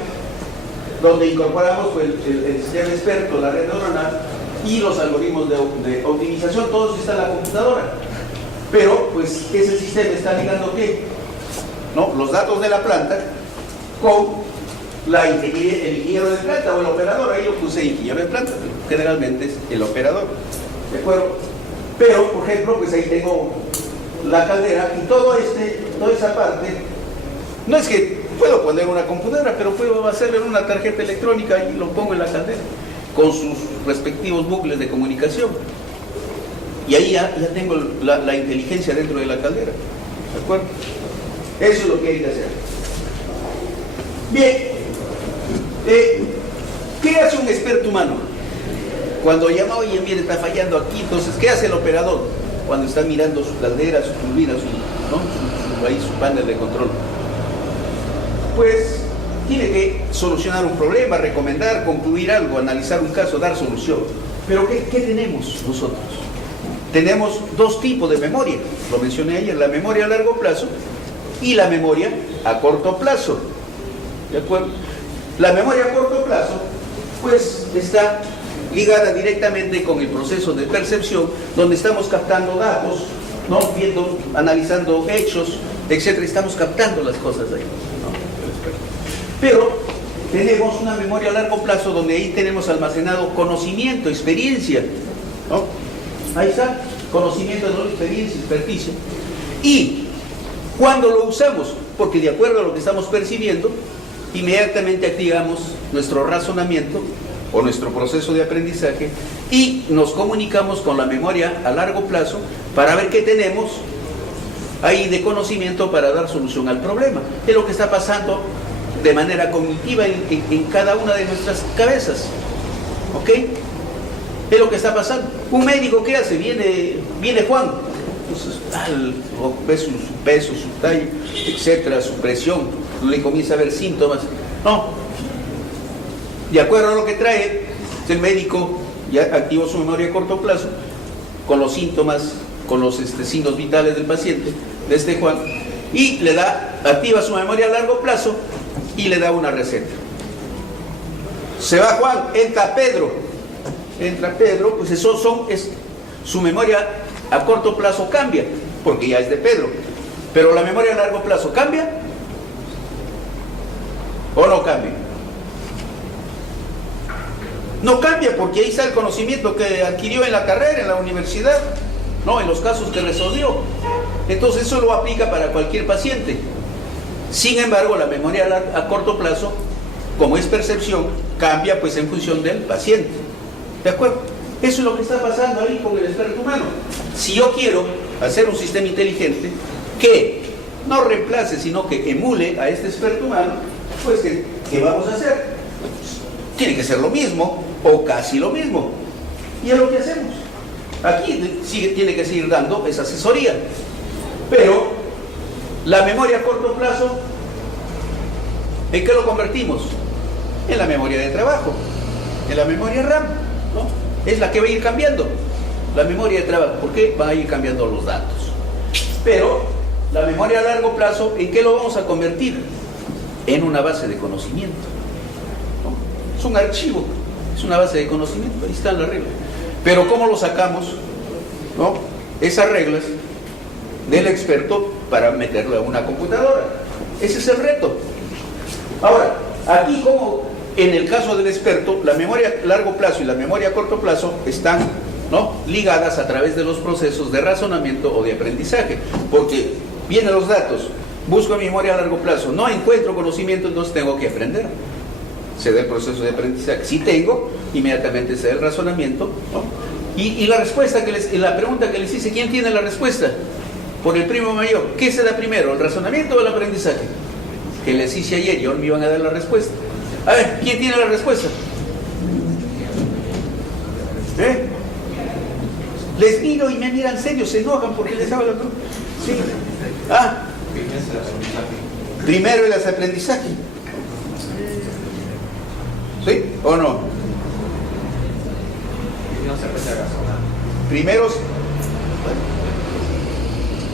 donde incorporamos pues, el sistema experto, la red neuronal y los algoritmos de optimización. Todo eso está en la computadora. Pero, pues, ese sistema está ligando ¿qué? ¿No? Los datos de la planta con el ingeniero de planta o el operador. Ahí yo puse ingeniero de planta, pero generalmente es el operador. ¿De acuerdo? Pero, por ejemplo, pues ahí tengo la caldera y toda esa parte, no es que puedo poner una computadora, pero puedo hacerle una tarjeta electrónica y lo pongo en la caldera, con sus respectivos bucles de comunicación. Y ahí ya tengo la inteligencia dentro de la caldera. ¿De acuerdo? Eso es lo que hay que hacer. Bien. ¿Qué hace un experto humano? Cuando llama, oye, mire, está fallando aquí, entonces, ¿qué hace el operador? Cuando está mirando su caldera, su turbina, su panel de control. Pues tiene que solucionar un problema, recomendar, concluir algo, analizar un caso, dar solución. Pero ¿qué tenemos nosotros? Tenemos dos tipos de memoria. Lo mencioné ayer, la memoria a largo plazo y la memoria a corto plazo. ¿De acuerdo? La memoria a corto plazo, pues, está ligada directamente con el proceso de percepción, donde estamos captando datos, ¿no? Viendo, analizando hechos, etcétera, estamos captando las cosas ahí, ¿no? Pero tenemos una memoria a largo plazo donde ahí tenemos almacenado conocimiento, experiencia, ¿no? Ahí está, conocimiento, experiencia, experticia. Y cuando lo usamos, porque de acuerdo a lo que estamos percibiendo, inmediatamente activamos nuestro razonamiento o nuestro proceso de aprendizaje y nos comunicamos con la memoria a largo plazo para ver qué tenemos ahí de conocimiento para dar solución al problema. Es lo que está pasando de manera cognitiva en cada una de nuestras cabezas. ¿Ok? Es lo que está pasando. Un médico, ¿qué hace? Viene Juan, entonces, ve su peso, su talla, etcétera, su presión, le comienza a ver síntomas. No. De acuerdo a lo que trae, el médico ya activó su memoria a corto plazo con los síntomas, con los signos vitales del paciente, de este Juan, y activa su memoria a largo plazo y le da una receta. Se va Juan, entra Pedro, pues su memoria a corto plazo cambia, porque ya es de Pedro, pero la memoria a largo plazo ¿cambia? ¿O no cambia? No cambia, porque ahí está el conocimiento que adquirió en la carrera, en la universidad, no, en los casos que resolvió. Entonces eso lo aplica para cualquier paciente. Sin embargo, la memoria a corto plazo, como es percepción, cambia pues en función del paciente. ¿De acuerdo? Eso es lo que está pasando ahí con el experto humano. Si yo quiero hacer un sistema inteligente que no reemplace, sino que emule a este experto humano, pues ¿qué vamos a hacer? Tiene que ser lo mismo o casi lo mismo. Y es lo que hacemos. Aquí tiene que seguir dando esa asesoría. Pero la memoria a corto plazo, ¿en qué lo convertimos? En la memoria de trabajo, en la memoria RAM, ¿no? Es la que va a ir cambiando. La memoria de trabajo, ¿por qué? Va a ir cambiando los datos. Pero la memoria a largo plazo, ¿en qué lo vamos a convertir? En una base de conocimiento, ¿no? Es un archivo, es una base de conocimiento, ahí están las reglas. Pero ¿cómo lo sacamos, ¿no? Esas reglas del experto para meterlo en una computadora. Ese es el reto. Ahora, aquí como en el caso del experto, la memoria a largo plazo y la memoria a corto plazo están, ¿no?, ligadas a través de los procesos de razonamiento o de aprendizaje, porque vienen los datos, busco mi memoria a largo plazo, no encuentro conocimiento, entonces tengo que aprender. Se da el proceso de aprendizaje. Si tengo, inmediatamente se da el razonamiento, ¿no? Y la respuesta la pregunta que les hice, ¿quién tiene la respuesta? por el primo mayor. ¿Qué se da primero, el razonamiento o el aprendizaje? Que les hice ayer y ahora me iban a dar la respuesta. A ver, ¿quién tiene la respuesta? Les miro y me miran serio, se enojan porque les hablo. Sí. Ah, primero el aprendizaje. ¿Sí o no? No se puede razonar. Primero,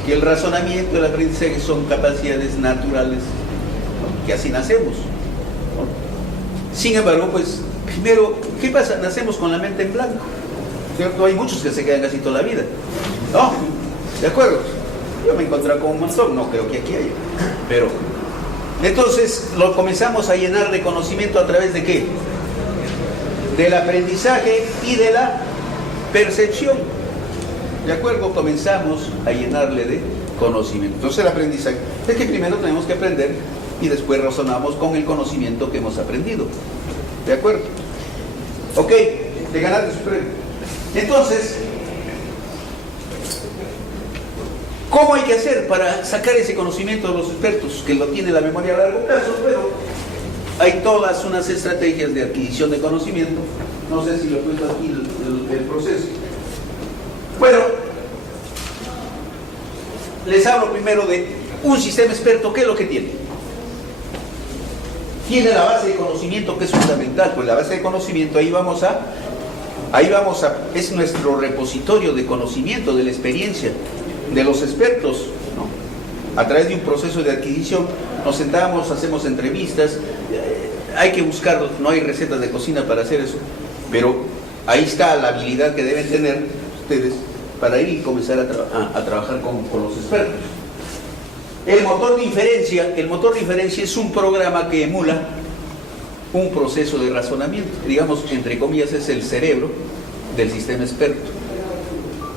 y el razonamiento y el aprendizaje son capacidades naturales, ¿no? Que así nacemos, ¿no? Sin embargo, pues, primero, ¿qué pasa? Nacemos con la mente en blanco, ¿cierto? Hay muchos que se quedan casi toda la vida, ¿no? ¿De acuerdo? Yo me encontré con un montón, no creo que aquí haya, pero entonces lo comenzamos a llenar de conocimiento a través de ¿qué? Del aprendizaje y de la percepción. ¿De acuerdo? Comenzamos a llenarle de conocimiento. Entonces el aprendizaje es que primero tenemos que aprender y después razonamos con el conocimiento que hemos aprendido. ¿De acuerdo? Ok, te ganaste su premio. Entonces, ¿cómo hay que hacer para sacar ese conocimiento de los expertos que lo tiene la memoria a largo plazo? Bueno, hay todas unas estrategias de adquisición de conocimiento. No sé si lo he puesto aquí el proceso. Bueno, les hablo primero de un sistema experto. ¿Qué es lo que tiene? Tiene la base de conocimiento, que es fundamental. Pues la base de conocimiento, ahí vamos a, es nuestro repositorio de conocimiento, de la experiencia de los expertos, ¿no? A través de un proceso de adquisición, nos sentamos, hacemos entrevistas, hay que buscar, no hay recetas de cocina para hacer eso, pero ahí está la habilidad que deben tener ustedes para ir y comenzar a trabajar con los expertos. El motor de inferencia es un programa que emula un proceso de razonamiento, digamos, entre comillas, es el cerebro del sistema experto,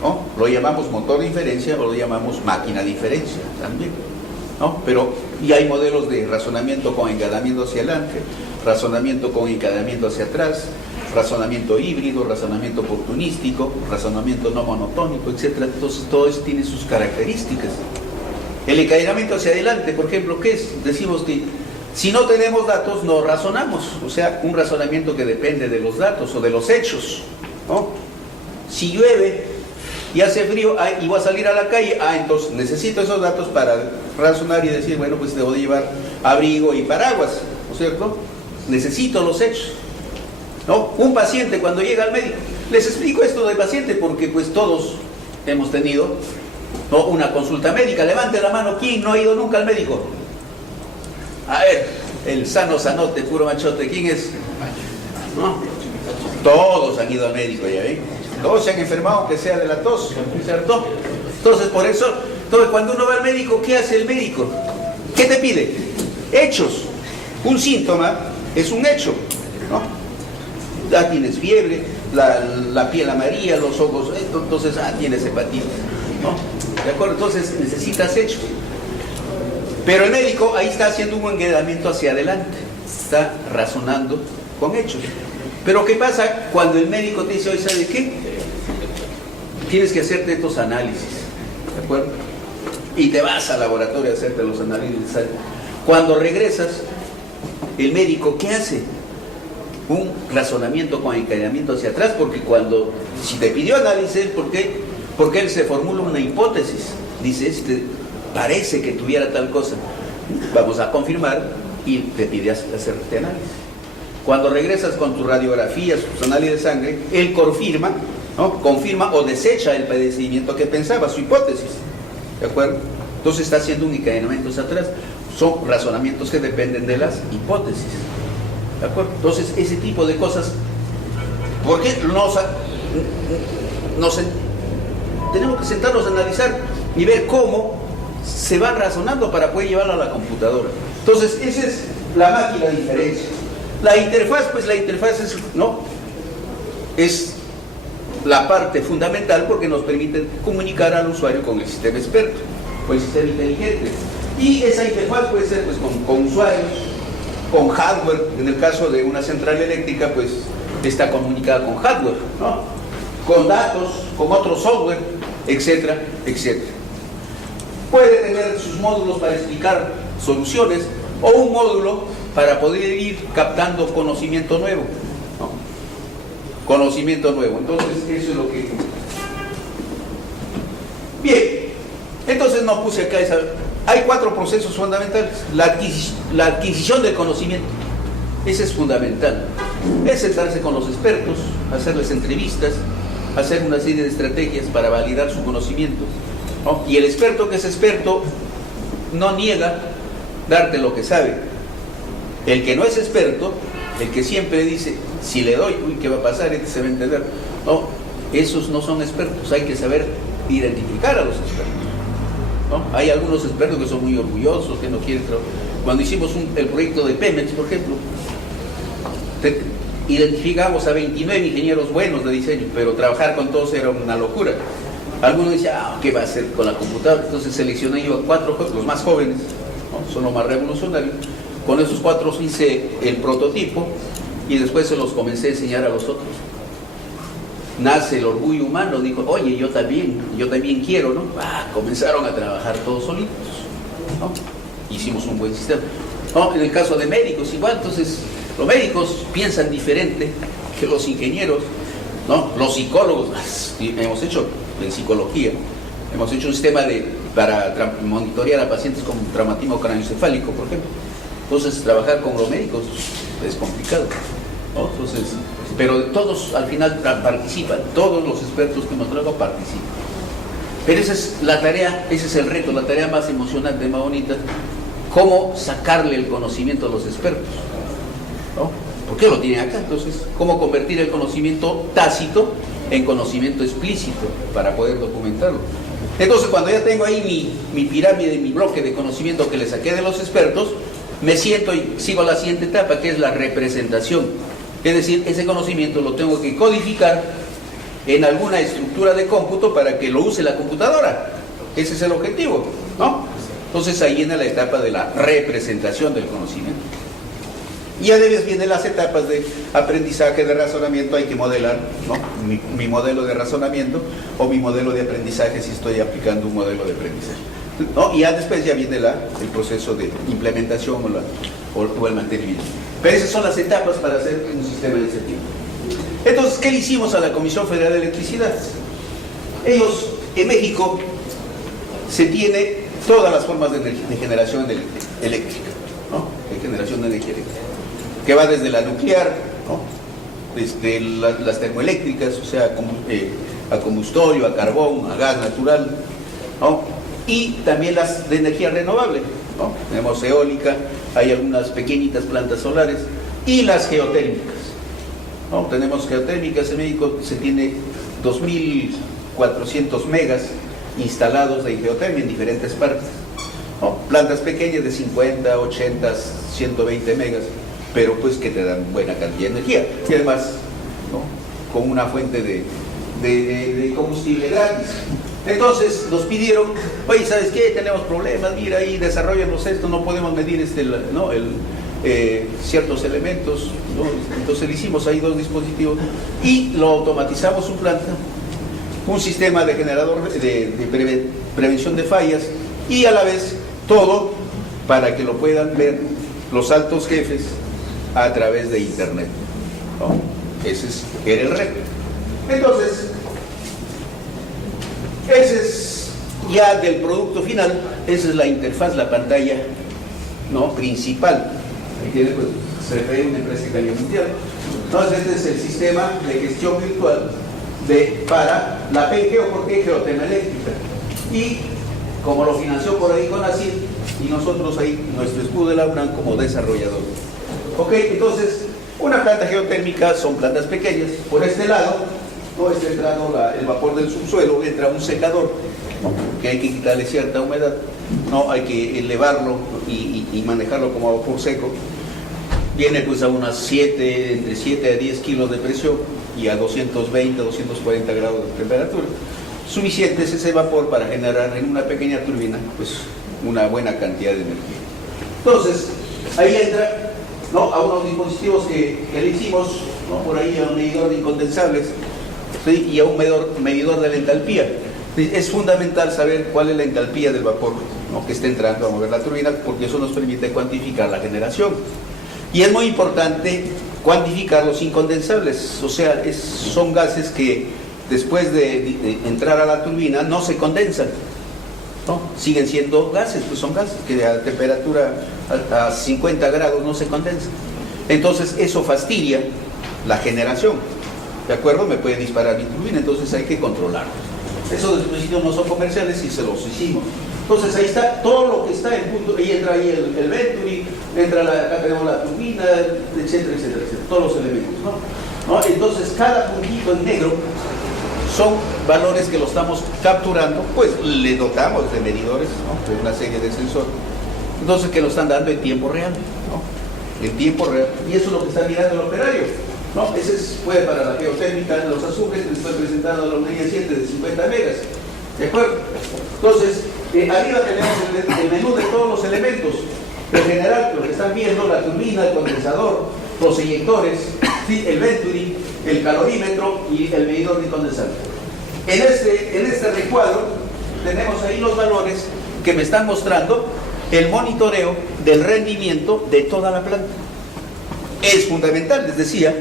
¿no? Lo llamamos motor de inferencia o lo llamamos máquina de inferencia también, ¿no? Pero, y hay modelos de razonamiento con encadenamiento hacia adelante, razonamiento con encadenamiento hacia atrás, razonamiento híbrido, razonamiento oportunístico, razonamiento no monotónico, etc. Entonces todo eso tiene sus características. El encadenamiento hacia adelante, por ejemplo, ¿qué es? Decimos que si no tenemos datos, no razonamos, o sea, un razonamiento que depende de los datos o de los hechos, ¿no? Si llueve y hace frío y voy a salir a la calle, entonces necesito esos datos para razonar y decir, bueno, pues debo de llevar abrigo y paraguas, ¿no es cierto? Necesito los hechos, ¿no? Un paciente cuando llega al médico, les explico esto del paciente porque pues todos hemos tenido, ¿no?, una consulta médica. Levante la mano, ¿quién no ha ido nunca al médico? A ver, el sanote, puro machote, ¿quién es? ¿No? Todos han ido al médico, ya ven. Todos se han enfermado, aunque sea de la tos, ¿cierto? Entonces, por eso, cuando uno va al médico, ¿qué hace el médico? ¿Qué te pide? Hechos. Un síntoma es un hecho, ¿no? Ya tienes fiebre, la piel amarilla, los ojos, entonces, tienes hepatitis, ¿no? ¿De acuerdo? Entonces, necesitas hechos. Pero el médico ahí está haciendo un encadenamiento hacia adelante, está razonando con hechos. Pero ¿qué pasa cuando el médico te dice, oye, ¿sabe qué? Tienes que hacerte estos análisis, ¿de acuerdo? Y te vas al laboratorio a hacerte los análisis. Cuando regresas, el médico, ¿qué hace? Un razonamiento con encadenamiento hacia atrás, porque si te pidió análisis, ¿por qué? Porque él se formula una hipótesis. Dice, parece que tuviera tal cosa. Vamos a confirmar y te pide hacerte análisis. Cuando regresas con tus radiografías, tus análisis de sangre, él confirma, ¿no?, confirma o desecha el padecimiento que pensaba, su hipótesis, ¿de acuerdo? Entonces está haciendo un encadenamiento hacia atrás. Son razonamientos que dependen de las hipótesis, ¿de acuerdo? Entonces ese tipo de cosas, ¿por qué tenemos que sentarnos a analizar y ver cómo se va razonando para poder llevarlo a la computadora? Entonces esa es la máquina de inferencia. La interfaz, pues la interfaz es la parte fundamental porque nos permite comunicar al usuario con el sistema experto o el sistema inteligente. Y esa interfaz puede ser pues con usuarios, con hardware. En el caso de una central eléctrica, pues está comunicada con hardware, ¿no?, con datos, con otro software, etcétera, etcétera. puede tener sus módulos para explicar soluciones o un módulo para poder ir captando conocimiento nuevo, ¿no? Conocimiento nuevo. Entonces, eso es lo que... Bien, entonces no puse acá esa... Hay 4 procesos fundamentales. La adquisición del conocimiento. Ese es fundamental. Es sentarse con los expertos, hacerles entrevistas, hacer una serie de estrategias para validar su conocimiento, ¿no? Y el experto que es experto no niega darte lo que sabe. El que no es experto, el que siempre dice, si le doy, uy, ¿qué va a pasar? Este se va a entender. No, esos no son expertos. Hay que saber identificar a los expertos, ¿no? Hay algunos expertos que son muy orgullosos, que no quieren trabajar. Cuando hicimos el proyecto de Pemex, por ejemplo, identificamos a 29 ingenieros buenos de diseño, pero trabajar con todos era una locura. Algunos decían, ¿qué va a hacer con la computadora? Entonces seleccioné yo a 4, los más jóvenes, ¿no? Son los más revolucionarios. Con esos 4 hice el prototipo y después se los comencé a enseñar a los otros. Nace el orgullo humano, dijo, oye, yo también quiero, ¿no? Comenzaron a trabajar todos solitos, ¿no? Hicimos un buen sistema, ¿no? En el caso de médicos igual. Entonces los médicos piensan diferente que los ingenieros, ¿no? Los psicólogos, hemos hecho en psicología, hemos hecho un sistema para monitorear a pacientes con traumatismo craneoencefálico, por ejemplo. Entonces trabajar con los médicos es complicado, ¿no? Entonces, pero todos al final participan, todos los expertos que hemos trabajado participan. Pero esa es la tarea, ese es el reto, la tarea más emocionante, más bonita, cómo sacarle el conocimiento a los expertos, ¿no? ¿Por qué lo tienen acá? Entonces, cómo convertir el conocimiento tácito en conocimiento explícito para poder documentarlo. Entonces, cuando ya tengo ahí mi pirámide, mi bloque de conocimiento que le saqué de los expertos, me siento y sigo la siguiente etapa, que es la representación. Es decir, ese conocimiento lo tengo que codificar en alguna estructura de cómputo para que lo use la computadora. Ese es el objetivo, ¿no? Entonces ahí viene la etapa de la representación del conocimiento. Y ya vienen las etapas de aprendizaje, de razonamiento. Hay que modelar, ¿no? mi modelo de razonamiento o mi modelo de aprendizaje si estoy aplicando un modelo de aprendizaje, ¿no? Y ya después ya viene el proceso de implementación o el mantenimiento. Pero esas son las etapas para hacer un sistema de ese tipo. Entonces, ¿qué le hicimos a la Comisión Federal de Electricidad? Ellos, en México, se tiene todas las formas de generación eléctrica, ¿no? De generación de energía eléctrica, que va desde la nuclear, ¿no? Desde las termoeléctricas, o sea, a combustorio, a carbón, a gas natural, ¿no? Y también las de energía renovable, ¿no? Tenemos eólica, hay algunas pequeñitas plantas solares, y las geotérmicas, ¿no? Tenemos geotérmicas en México, se tiene 2.400 megas instalados de geotermia en diferentes partes, ¿no? Plantas pequeñas de 50, 80, 120 megas, pero pues que te dan buena cantidad de energía, y además, ¿no? Con una fuente de combustible gratis. Entonces nos pidieron, oye, ¿sabes qué? Tenemos problemas, mira ahí, desarrollanos esto, no podemos medir ciertos elementos, ¿no? Entonces le hicimos ahí 2 dispositivos y lo automatizamos un sistema de generador de prevención de fallas, y a la vez todo para que lo puedan ver los altos jefes a través de internet, ¿no? Ese era el reto. Entonces, ese es ya del producto final, esa es la interfaz, la pantalla, ¿no? Principal. Aquí tiene, pues, se refiere a una empresa de calidad mundial. Entonces, este es el sistema de gestión virtual para la PGEO, porque Geotermia Eléctrica. Y como lo financió por ahí con ACID, y nosotros ahí, nuestro escudo de la UNAM como desarrollador. Ok, entonces, una planta geotérmica son plantas pequeñas. Por este lado, no está entrando el vapor del subsuelo, entra un secador, ¿no? Que hay que quitarle cierta humedad, no hay que elevarlo y manejarlo como vapor seco. Viene pues a unas entre 7 a 10 kilos de presión y a 220, 240 grados de temperatura. Suficiente es ese vapor para generar en una pequeña turbina pues una buena cantidad de energía. Entonces, ahí entra, ¿no? A unos dispositivos que le hicimos, ¿no? Por ahí a un medidor de incondensables, ¿sí? Y a un medidor de la entalpía. Es fundamental saber cuál es la entalpía del vapor, ¿no?, que está entrando a mover la turbina, porque eso nos permite cuantificar la generación. Y es muy importante cuantificar los incondensables, o sea, son gases que después de entrar a la turbina no se condensan, ¿no? Siguen siendo gases, pues son gases que a temperatura a 50 grados no se condensan. Entonces eso fastidia la generación, ¿de acuerdo? Me puede disparar mi turbina, entonces hay que controlarlos. Esos dispositivos no son comerciales y se los hicimos. Entonces ahí está todo lo que está en punto, ahí entra ahí el Venturi, entra acá tenemos la turbina, etcétera, etcétera, etcétera, todos los elementos, ¿no? Entonces cada puntito en negro son valores que lo estamos capturando, pues le dotamos de medidores, ¿no?, de una serie de sensores, entonces que lo están dando en tiempo real, ¿no?, en tiempo real, y eso es lo que está mirando el operario, ¿no? Ese fue para la geotérmica de los azufres, que fue presentado a la unidad 7 de 50 megas, ¿de acuerdo? Entonces, arriba tenemos el menú de todos los elementos, en general, lo que están viendo, la turbina, el condensador, los eyectores, ¿sí?, el Venturi, el calorímetro y el medidor de condensado. En este recuadro tenemos ahí los valores que me están mostrando el monitoreo del rendimiento de toda la planta. Es fundamental, les decía,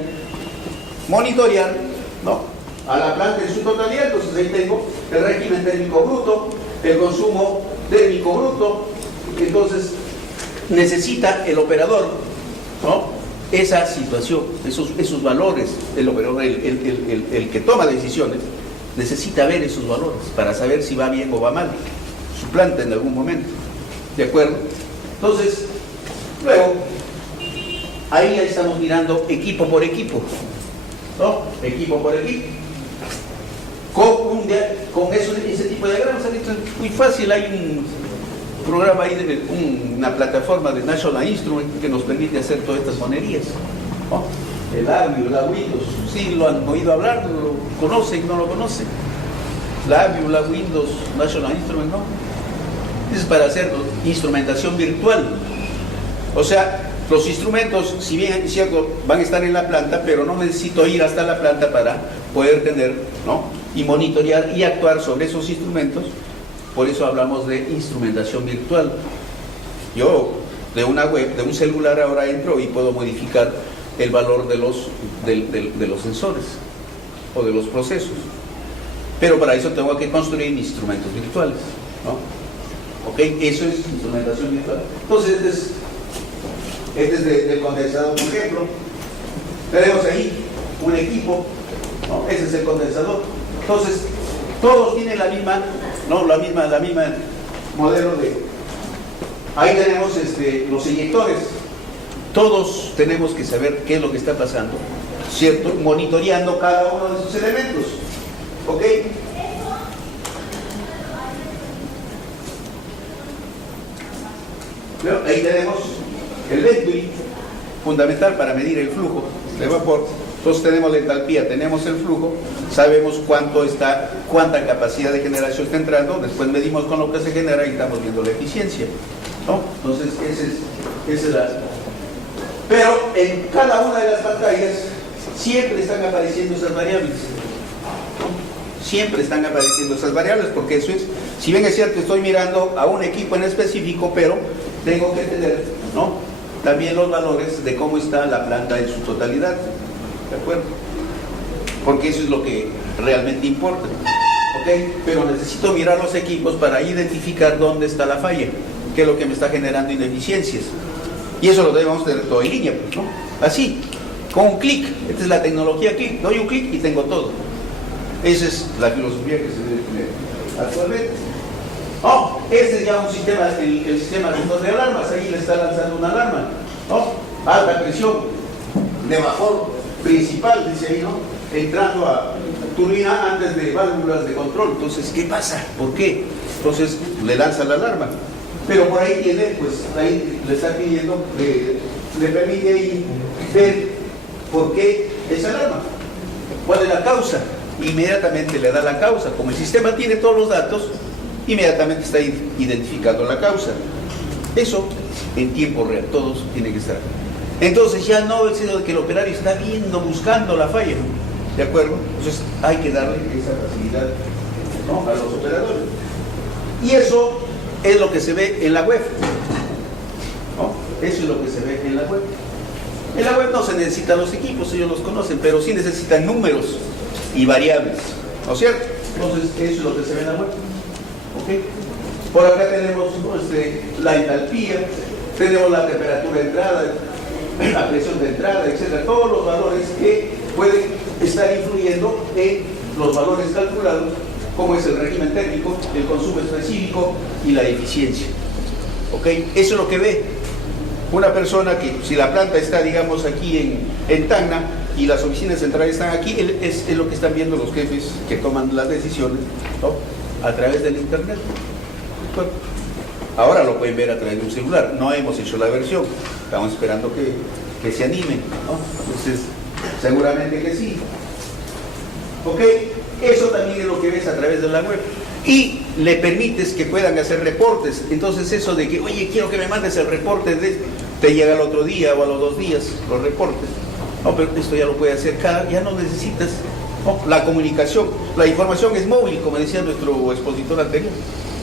monitorear, ¿no?, a la planta en su totalidad. Entonces ahí tengo el régimen térmico bruto, el consumo térmico bruto. Entonces necesita el operador, ¿no?, esa situación, esos valores. El operador, el que toma decisiones, necesita ver esos valores para saber si va bien o va mal su planta en algún momento, ¿de acuerdo? Entonces, luego ahí ya estamos mirando equipo por equipo, ¿no? Equipo por equipo. Con ese tipo de diagramas es muy fácil. Hay un programa ahí, una plataforma de National Instruments que nos permite hacer todas estas monerías, ¿no? El ARMU, la Windows, sí lo han oído hablar, lo conocen, no lo conocen. La ARMU, la Windows, National Instruments, ¿no? Es para hacer instrumentación virtual. O sea, los instrumentos, si bien es cierto, van a estar en la planta, pero no necesito ir hasta la planta para poder tener, ¿no?, y monitorear y actuar sobre esos instrumentos. Por eso hablamos de instrumentación virtual. Yo de una web, de un celular, ahora entro y puedo modificar el valor de los sensores o de los procesos. Pero para eso tengo que construir instrumentos virtuales, ¿no? ¿Ok? Eso es instrumentación virtual. Entonces, este es del condensador, por ejemplo. Tenemos ahí un equipo, ¿no? Ese es el condensador. Entonces, todos tienen la misma, ¿no?, la misma modelo de... Ahí tenemos los eyectores. Todos tenemos que saber qué es lo que está pasando, ¿cierto?, monitoreando cada uno de esos elementos. ¿Ok? Bueno, ahí tenemos el Venturi, fundamental para medir el flujo de vapor. Entonces tenemos la entalpía, tenemos el flujo, sabemos cuánta capacidad de generación está entrando, después medimos con lo que se genera y estamos viendo la eficiencia, ¿no? Entonces esa es la... Pero en cada una de las pantallas siempre están apareciendo esas variables, ¿no? Siempre están apareciendo esas variables, porque eso es, si bien es cierto, estoy mirando a un equipo en específico, pero tengo que tener, ¿no?, también los valores de cómo está la planta en su totalidad, ¿de acuerdo? Porque eso es lo que realmente importa, ¿ok? Pero necesito mirar los equipos para identificar dónde está la falla, qué es lo que me está generando ineficiencias. Y eso lo debemos tener todo en línea, pues, ¿no? Así, con un clic. Esta es la tecnología clic. Doy un clic y tengo todo. Esa es la filosofía que se debe tener actualmente. Oh, este es ya un sistema, el sistema de alarmas. Ahí le está lanzando una alarma, ¿no? Alta presión de vapor principal, dice ahí, ¿no?, entrando a turbina antes de válvulas de control. Entonces, ¿qué pasa? ¿Por qué? Entonces le lanza la alarma. Pero por ahí tiene, pues ahí le está pidiendo, le permite ahí ver por qué esa alarma, cuál es la causa. Inmediatamente le da la causa. Como el sistema tiene todos los datos, inmediatamente está identificando la causa. Eso en tiempo real, todos tienen que estar. Entonces ya no es de que el operario está viendo, buscando la falla, ¿de acuerdo? Entonces hay que darle esa facilidad ¿no?, a los operadores. Y eso es lo que se ve en la web, ¿no? Eso es lo que se ve en la web. En la web no se necesitan los equipos, ellos los conocen, pero sí necesitan números y variables, ¿no es cierto? Entonces, eso es lo que se ve en la web. ¿Okay? Por acá tenemos la entalpía, tenemos la temperatura de entrada, la presión de entrada, etcétera, todos los valores que pueden estar influyendo en los valores calculados, como es el régimen térmico, el consumo específico y la eficiencia. ¿Okay? Eso es lo que ve una persona que, si la planta está, digamos, aquí en Tacna y las oficinas centrales están aquí, es lo que están viendo los jefes que toman las decisiones, ¿no?, a través del internet. Bueno, ahora lo pueden ver a través de un celular. No hemos hecho la versión, estamos esperando que se animen, ¿no? Entonces, seguramente que sí. ¿Ok? Eso también es lo que ves a través de la web. Y le permites que puedan hacer reportes. Entonces eso de que, oye, quiero que me mandes el reporte, te llega el otro día o a los 2 días los reportes. No, pero esto ya lo puede hacer ya no necesitas, ¿no?, la comunicación. La información es móvil, como decía nuestro expositor anterior.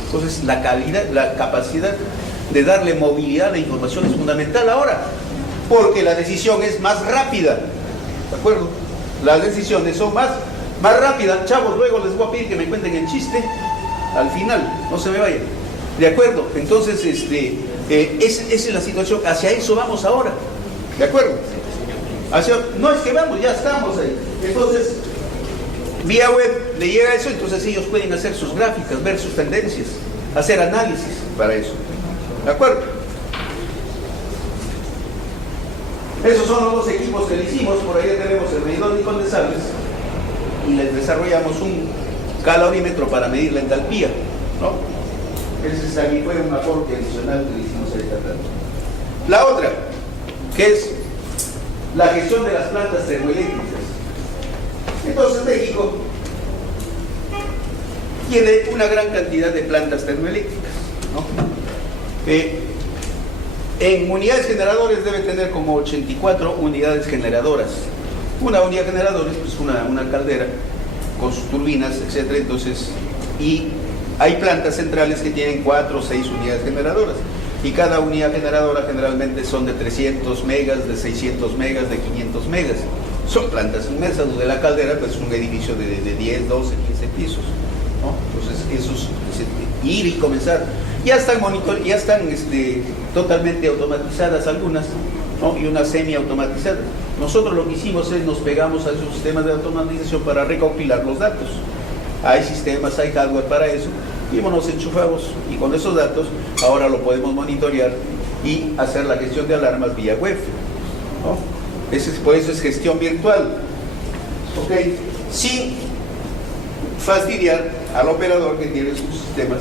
Entonces la calidad, la capacidad de darle movilidad a la información es fundamental ahora, porque la decisión es más rápida, ¿de acuerdo? Las decisiones son más rápidas. Chavos, luego les voy a pedir que me cuenten el chiste al final, no se me vayan, ¿de acuerdo? Entonces, esa es la situación, hacia eso vamos ahora, ¿de acuerdo? No es que vamos, ya estamos ahí. Entonces, vía web le llega eso, entonces ellos pueden hacer sus gráficas, ver sus tendencias, hacer análisis para eso, ¿de acuerdo? Esos son los 2 equipos que le hicimos. Por ahí tenemos el medidor incondensables y les desarrollamos un calorímetro para medir la entalpía, ¿no? Ese aquí fue un aporte adicional que le hicimos a esta planta. La otra, que es la gestión de las plantas termoeléctricas. Entonces México tiene una gran cantidad de plantas termoeléctricas, ¿no? En unidades generadoras debe tener como 84 unidades generadoras. Una unidad generadora es pues una caldera con sus turbinas, etcétera. Entonces, y hay plantas centrales que tienen 4 o 6 unidades generadoras. Y cada unidad generadora generalmente son de 300 megas, de 600 megas, de 500 megas. Son plantas inmensas, donde la caldera pues, es un edificio de 10, 12, 15 pisos, ¿no? Entonces, esos, ir y comenzar. Ya están totalmente automatizadas algunas, ¿no?, y unas semi-automatizadas. Nosotros lo que hicimos es nos pegamos a esos sistemas de automatización para recopilar los datos. Hay sistemas, hay hardware para eso, y nos enchufamos, y con esos datos ahora lo podemos monitorear y hacer la gestión de alarmas vía web, ¿no? Por eso es gestión virtual, ¿ok? Sin fastidiar al operador que tiene sus sistemas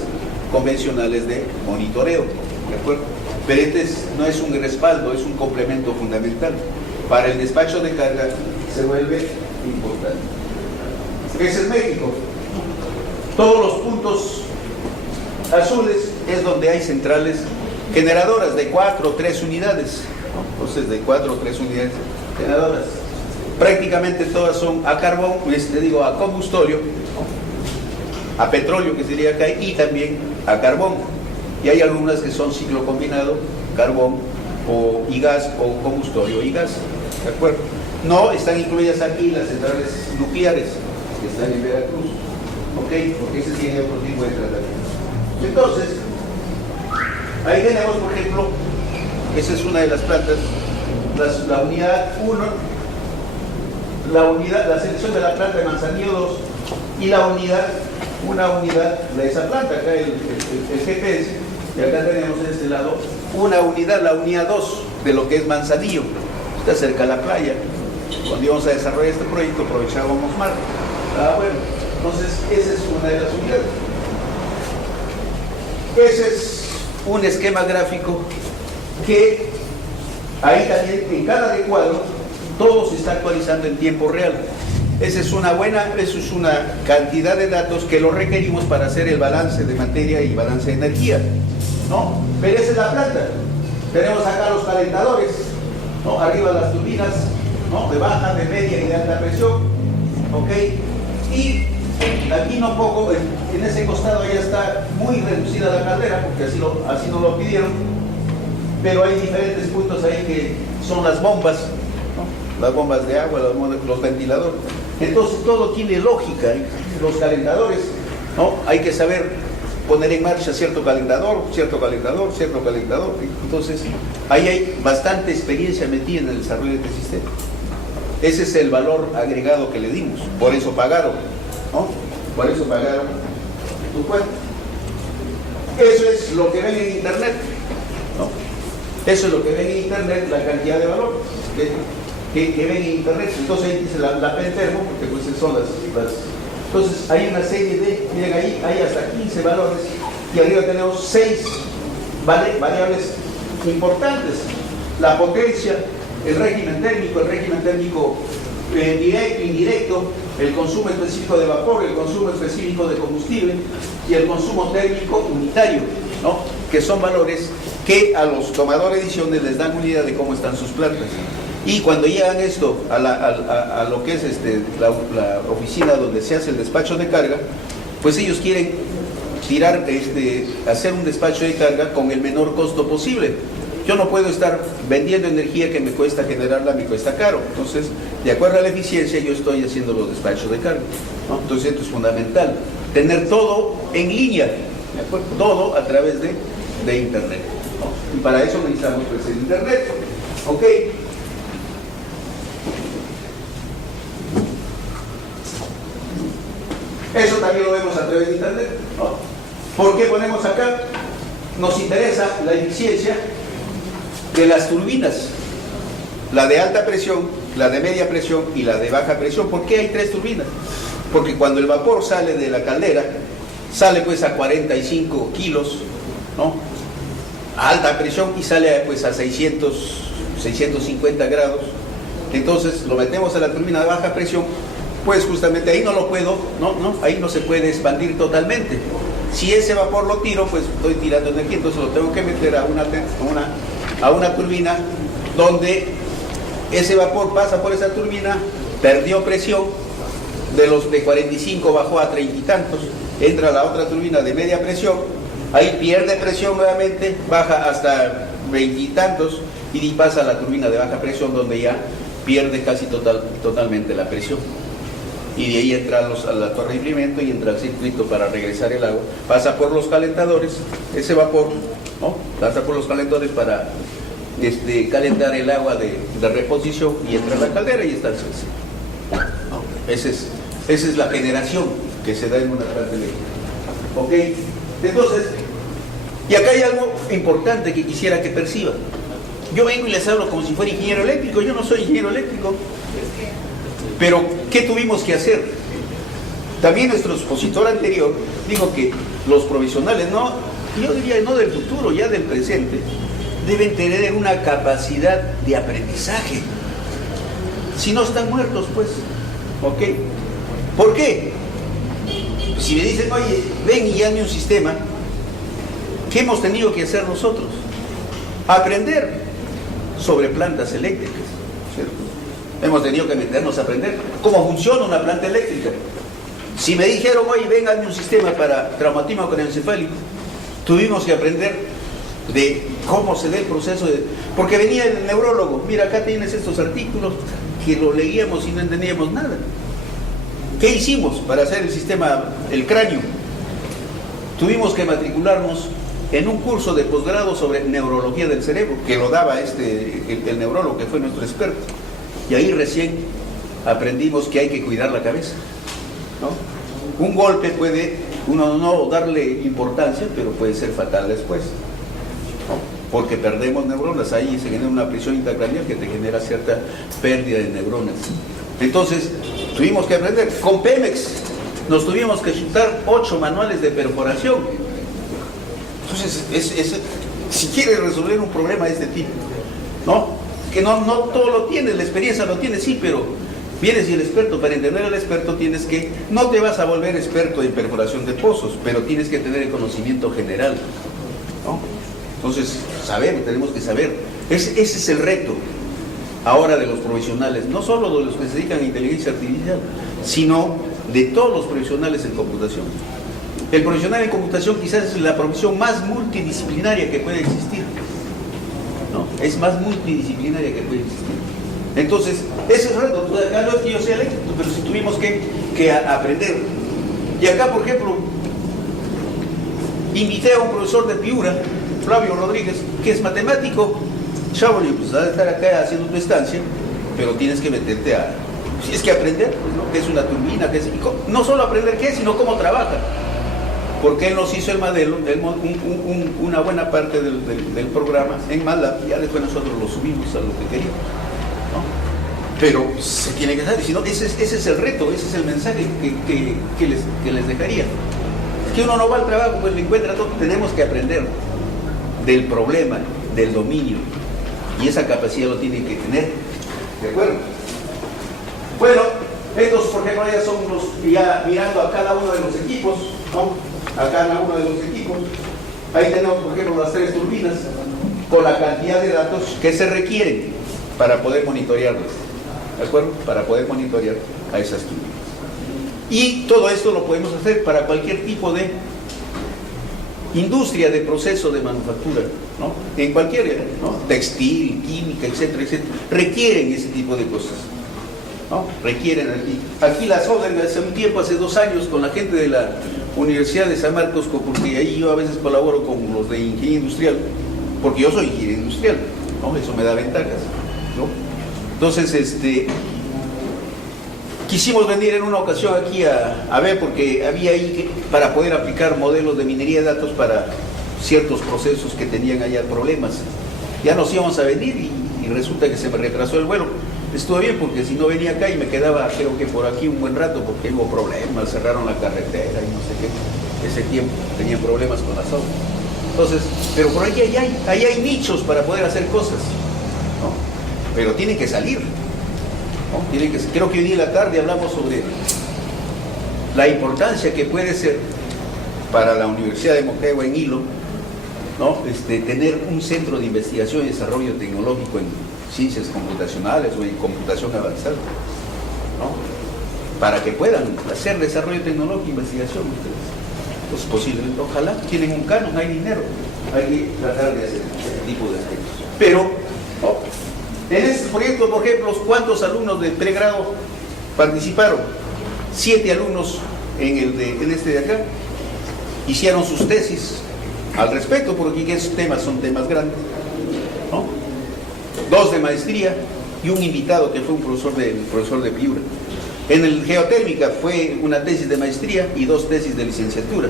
convencionales de monitoreo, ¿de acuerdo? Pero no es un respaldo, es un complemento fundamental. Para el despacho de carga se vuelve importante. Ese es México. Todos los puntos azules es donde hay centrales generadoras de 4 o 3 unidades, ¿no? Entonces, de 4 o 3 unidades generadoras. Prácticamente todas son a carbón, a combustorio, ¿no?, a petróleo, que sería acá, y también a carbón. Y hay algunas que son ciclo combinado, carbón y gas, o combustorio y gas, ¿de acuerdo? No están incluidas aquí las centrales nucleares que están en Veracruz, ¿ok? Porque ese tiene otro tipo de tratamiento. Entonces, ahí tenemos, por ejemplo, esa es una de las plantas, la unidad 1, la selección de la planta de Manzanillo 2, y una unidad de esa planta, acá el GPS, y acá tenemos de este lado una unidad, la unidad 2 de lo que es Manzanillo, está cerca de la playa. Cuando íbamos a desarrollar este proyecto aprovechábamos mar. Bueno, entonces esa es una de las unidades. Ese es un esquema gráfico que ahí también en cada recuadro todo se está actualizando en tiempo real. Esa es una cantidad de datos que lo requerimos para hacer el balance de materia y balance de energía, ¿no? Pero esa es la planta. Tenemos acá los calentadores, ¿no? Arriba las turbinas, ¿no?, de baja, de media y de alta presión, ¿ok? Y aquí no pongo en ese costado ya está muy reducida la caldera, porque así nos lo pidieron, pero hay diferentes puntos ahí que son las bombas, ¿no? Las bombas de agua, los ventiladores. Entonces todo tiene lógica, ¿eh? Los calentadores, ¿no? Hay que saber poner en marcha cierto calentador. Entonces ahí hay bastante experiencia metida en el desarrollo de este sistema. Ese es el valor agregado que le dimos, por eso pagaron, ¿no? Por eso pagaron tu cuenta. Eso es lo que ven en internet, ¿no? Eso es lo que ven en internet, la cantidad de valor que ven en internet. Entonces ahí dice la pentermo, porque pues son las. Entonces hay una serie de, miren ahí, hay hasta 15 valores y arriba tenemos 6 variables importantes. La potencia, el régimen térmico directo, indirecto, el consumo específico de vapor, el consumo específico de combustible y el consumo térmico unitario, ¿no? Que son valores que a los tomadores de decisiones les dan una idea de cómo están sus plantas. Y cuando llegan esto a lo que es la oficina donde se hace el despacho de carga, pues ellos quieren hacer un despacho de carga con el menor costo posible. Yo no puedo estar vendiendo energía que me cuesta generarla, me cuesta caro. Entonces, de acuerdo a la eficiencia, yo estoy haciendo los despachos de carga, ¿no? Entonces, esto es fundamental. Tener todo en línea, ¿de acuerdo? Todo a través de Internet, ¿no? Y para eso necesitamos pues el Internet. ¿Ok? Eso también lo vemos a través de Internet, ¿no? ¿Por qué ponemos acá? Nos interesa la eficiencia de las turbinas, la de alta presión, la de media presión y la de baja presión. ¿Por qué hay 3 turbinas? Porque cuando el vapor sale de la caldera, sale pues a 45 kilos, ¿no? A alta presión y sale pues a 650 grados. Entonces lo metemos a la turbina de baja presión, pues justamente ahí no lo puedo, ahí no se puede expandir totalmente. Si ese vapor lo tiro, pues estoy tirando energía, entonces lo tengo que meter a una turbina donde ese vapor pasa por esa turbina, perdió presión, de 45 bajó a 30 y tantos, entra a la otra turbina de media presión, ahí pierde presión nuevamente, baja hasta 20 y tantos y pasa a la turbina de baja presión donde ya pierde casi totalmente la presión. Y de ahí entra a la torre de enfriamiento y entra al circuito para regresar el agua, pasa por los calentadores, ese vapor, ¿no? Pasa por los calentadores para calentar el agua de reposición y entra a la caldera y está el cese, ¿no? Esa es la generación que se da en una planta eléctrica. ¿Ok? Entonces, y acá hay algo importante que quisiera que perciban. Yo vengo y les hablo como si fuera ingeniero eléctrico, yo no soy ingeniero eléctrico. Pero, ¿qué tuvimos que hacer? También nuestro expositor anterior dijo que los provisionales, yo diría no del futuro, ya del presente, deben tener una capacidad de aprendizaje. Si no están muertos, pues, ¿ok? ¿Por qué? Si me dicen, oye, ven y hazme un sistema, ¿qué hemos tenido que hacer nosotros? Aprender sobre plantas eléctricas, ¿cierto? Hemos tenido que meternos a aprender cómo funciona una planta eléctrica. Si me dijeron, oye, ven, hazme un sistema para traumatismo craneoencefálico, tuvimos que aprender de cómo se da el proceso porque venía el neurólogo, mira, acá tienes estos artículos, que lo leíamos y no entendíamos nada. ¿Qué hicimos para hacer el sistema, el cráneo? Tuvimos que matricularnos en un curso de posgrado sobre neurología del cerebro, que lo daba el neurólogo, que fue nuestro experto. Y ahí recién aprendimos que hay que cuidar la cabeza, ¿no? Un golpe puede uno no darle importancia, pero puede ser fatal después, ¿no? Porque perdemos neuronas, ahí se genera una presión intracraneal que te genera cierta pérdida de neuronas. Entonces, tuvimos que aprender. Con Pemex nos tuvimos que chutar 8 manuales de perforación. Entonces, si quieres resolver un problema de este tipo, ¿no? Que no todo lo tienes, la experiencia lo tienes, sí, pero vienes y el experto, para entender al experto no te vas a volver experto en perforación de pozos, pero tienes que tener el conocimiento general, ¿no? Entonces, tenemos que saber. Ese es el reto ahora de los profesionales, no solo de los que se dedican a inteligencia artificial, sino de todos los profesionales en computación. El profesional en computación quizás es la profesión más multidisciplinaria que puede existir, ¿no? Es más multidisciplinaria que puede existir. Entonces, ese es el reto. Acá no es que yo sea eléctrico, pero si tuvimos que aprender. Y acá, por ejemplo, invité a un profesor de Piura, Flavio Rodríguez, que es matemático. Chavo, pues vas a estar acá haciendo tu estancia, pero tienes que meterte a... Si es que aprender, pues, ¿no? ¿Qué es una turbina? ¿Qué es? No solo aprender qué es, sino cómo trabaja. Porque él nos hizo el modelo, una buena parte del programa en MATLAB, ya después nosotros lo subimos a lo que queríamos, ¿no? Pero se tiene que saber, si no, ese es el reto, ese es el mensaje que les dejaría. Es que uno no va al trabajo, pues le encuentra todo, tenemos que aprender del problema, del dominio, y esa capacidad lo tienen que tener, ¿de acuerdo? Bueno, estos, por ejemplo, ya son ya mirando a cada uno de los equipos, ¿no? A cada uno de los equipos. Ahí tenemos, por ejemplo, las 3 turbinas con la cantidad de datos que se requieren para poder monitorearlas, ¿de acuerdo? Para poder monitorear a esas turbinas. Y todo esto lo podemos hacer para cualquier tipo de industria de proceso de manufactura, ¿no? En cualquier, ¿no? Textil, química, etcétera, etcétera. Requieren ese tipo de cosas, ¿no? Requieren aquí las orden hace un tiempo, hace 2 años, con la gente de la Universidad de San Marcos, porque ahí yo a veces colaboro con los de ingeniería industrial, porque yo soy ingeniero industrial, ¿no? Eso me da ventajas, ¿no? Entonces, quisimos venir en una ocasión aquí a ver, porque había ahí para poder aplicar modelos de minería de datos para ciertos procesos que tenían allá problemas. Ya nos íbamos a venir y resulta que se me retrasó el vuelo. Estuvo bien, porque si no venía acá y me quedaba, creo que por aquí un buen rato, porque hubo problemas, cerraron la carretera y no sé qué. Ese tiempo tenían problemas con las obras. Entonces, pero por ahí hay nichos para poder hacer cosas, ¿no? Pero tienen que salir, ¿no? Creo que hoy día en la tarde hablamos sobre la importancia que puede ser para la Universidad de Moquegua en Hilo, ¿no? Tener un centro de investigación y desarrollo tecnológico en ciencias computacionales o en computación avanzada, ¿no? Para que puedan hacer desarrollo tecnológico e investigación ustedes. Pues posiblemente, ojalá, tienen un canon, hay dinero, hay que tratar de hacer ese tipo de aspectos. Pero, ¿no? En este proyecto, por ejemplo, ¿cuántos alumnos de pregrado participaron? 7 alumnos en este de acá. Hicieron sus tesis al respecto, porque esos temas son temas grandes, ¿no? 2 de maestría y un invitado que fue un profesor de Piura. En el geotérmica fue una tesis de maestría y 2 tesis de licenciatura.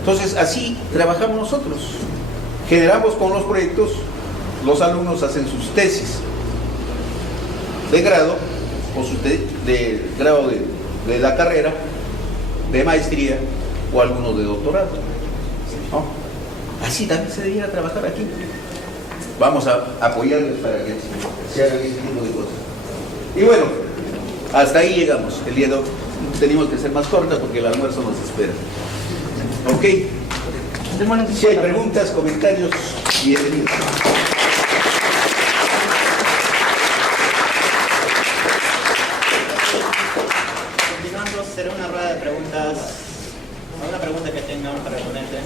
Entonces, así trabajamos nosotros. Generamos con los proyectos, los alumnos hacen sus tesis de grado o de grado de la carrera, de maestría o algunos de doctorado, ¿no? Así también se debiera trabajar aquí. Vamos a apoyarles para que se hagan ese tipo de cosas. Y bueno, hasta ahí llegamos. El día de hoy tenemos que ser más corta porque el almuerzo nos espera. ¿Ok? Si hay preguntas, comentarios, bienvenidos. Continuando, será una rueda de preguntas. ¿Alguna pregunta que tengan para el ponente?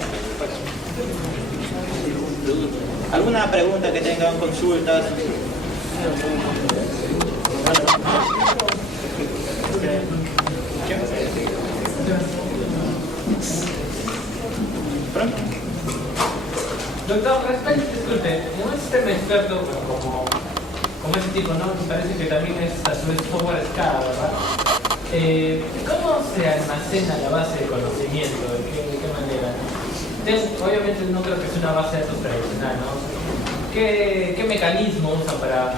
¿Alguna pregunta que tengan, consultas? Doctor, disculpe, en un sistema experto como ese tipo, ¿no? Me parece que también es a su vez software a escala, ¿verdad? ¿Cómo se almacena la base de conocimiento? ¿De qué manera? Obviamente no creo que sea una base de datos tradicional, ¿no? ¿Qué mecanismo usan para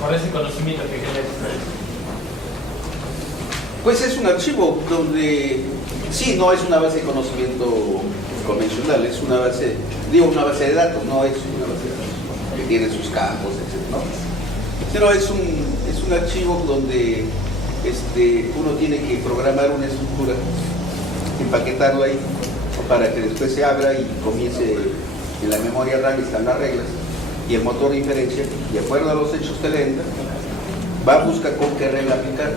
correr ese conocimiento que genera ustedes? Pues es un archivo donde, sí, no es una base de conocimiento convencional, es una base, una base de datos, no es una base de datos que tiene sus campos, etc., ¿no? Pero es un archivo donde uno tiene que programar una estructura, empaquetarla ahí, para que después se abra y comience en la memoria RAM, están las reglas, y el motor de inferencia, de acuerdo a los hechos que le entra, va a buscar con qué regla aplicar.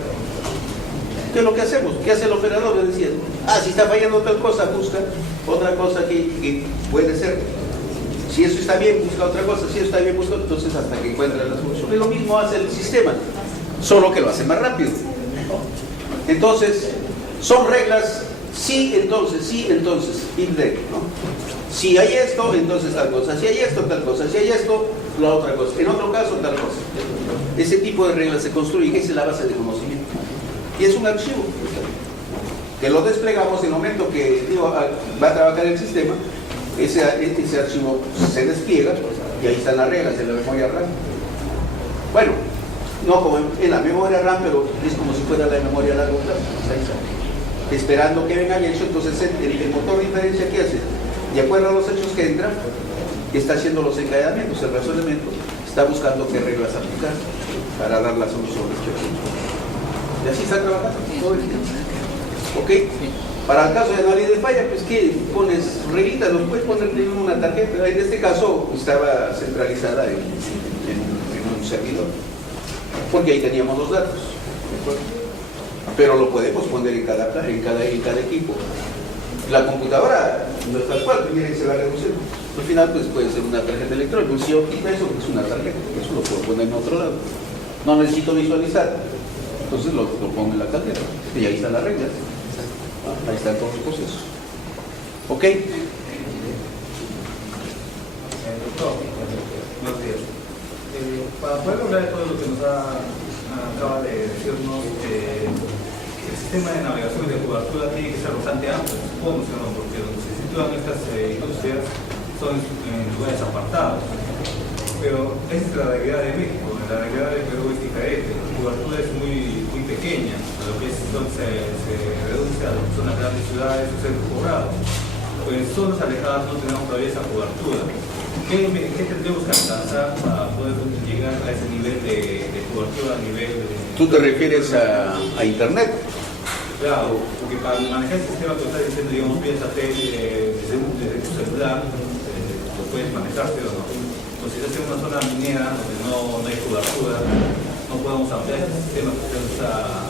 ¿Qué es lo que hacemos? ¿Qué hace el operador? Le decía, si está fallando tal cosa, busca otra cosa que puede ser. Si eso está bien, busca otra cosa. Si eso está bien, busca, entonces hasta que encuentre la solución. Y lo mismo hace el sistema, solo que lo hace más rápido, ¿no? Entonces, son reglas, sí, entonces, if then, ¿no? Si hay esto, entonces tal cosa. Si hay esto, tal cosa. Si hay esto, la otra cosa. En otro caso, tal cosa. Ese tipo de reglas se construyen, esa es la base de conocimiento. Y es un archivo que lo desplegamos en el momento que va a trabajar el sistema. Ese archivo se despliega y ahí están las reglas en la memoria RAM. Bueno, no como en la memoria RAM, pero es como si fuera la memoria a largo plazo. Ahí está. Esperando que venga hecho, entonces el motor de inferencia, ¿qué hace? De acuerdo a los hechos que entran, está haciendo los encadenamientos, el razonamiento, está buscando qué reglas aplicar para dar la solución. Y así está trabajando todo el tiempo. ¿Ok? Para el caso de análisis de falla, pues ¿qué? Pones reglitas, los puedes poner en una tarjeta. En este caso estaba centralizada en un servidor, porque ahí teníamos los datos. ¿De acuerdo? Pero lo podemos poner en cada equipo. La computadora no es tal cual, miren, se va reduciendo. Al final pues puede ser una tarjeta electrónica, si yo quito eso, es una tarjeta, eso lo puedo poner en otro lado. No necesito visualizar, entonces lo pongo en la cartera y ahí están las reglas. Ahí están todos los procesos. ¿Ok? Doctor, buenos días. Para poder hablar de todo lo que nos acaba de decirnos, el sistema de navegación y de cobertura tiene que ser bastante amplio, supongo, ¿no? Porque donde se sitúan estas industrias son en lugares apartados. Pero esa es la realidad de México, la realidad de Perú es diferente. La cobertura es muy pequeña, lo que es, se reduce a lo que son las grandes ciudades o centros poblados. Pues en zonas alejadas no tenemos todavía esa cobertura. ¿Qué tendremos que alcanzar para poder llegar a ese nivel de cobertura a nivel de... ¿Tú te refieres a Internet? Claro, porque para manejar el sistema que estás diciendo, digamos, vía satélite, desde tu celular, lo puedes manejar, pero no. Entonces, si estás en una zona minera donde no hay cobertura, no podemos ampliar ese sistema que se usa.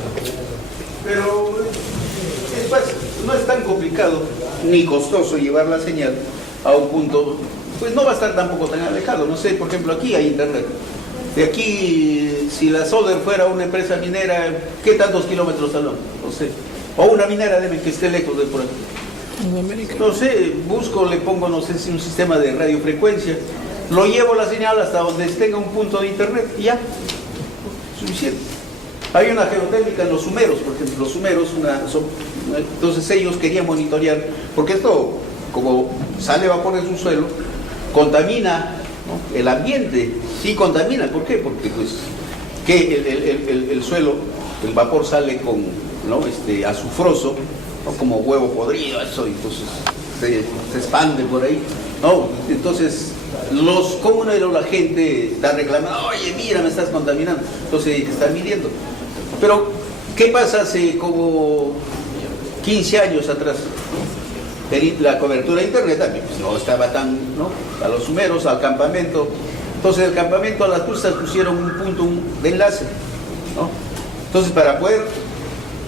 Pero es fácil, no es tan complicado ni costoso llevar la señal a un punto, pues no va a estar tampoco tan alejado. No sé, por ejemplo, aquí hay Internet. De aquí, si la Soder fuera una empresa minera, ¿qué tantos kilómetros al año? No sé. O una minera debe que esté lejos de por aquí. No sé, busco, le pongo, no sé si un sistema de radiofrecuencia, lo llevo la señal hasta donde tenga un punto de Internet y ya, suficiente. Hay una geotérmica en los sumeros, por ejemplo, los sumeros, entonces ellos querían monitorear, porque esto, como sale vapor de su suelo, contamina, ¿no? El ambiente, sí contamina. ¿Por qué? Porque pues que el suelo, el vapor sale con, ¿no? Azufroso, ¿no? Como huevo podrido, eso, y entonces se expande por ahí, ¿no? Entonces los comuneros, la gente está reclamando, oye, mira, me estás contaminando, entonces te están midiendo. Pero ¿qué pasa hace como 15 años atrás? La cobertura de Internet también pues no estaba tan, ¿no? A los sumeros, al campamento. Entonces el campamento, a las cruces pusieron un punto de enlace, ¿no? Entonces para poder,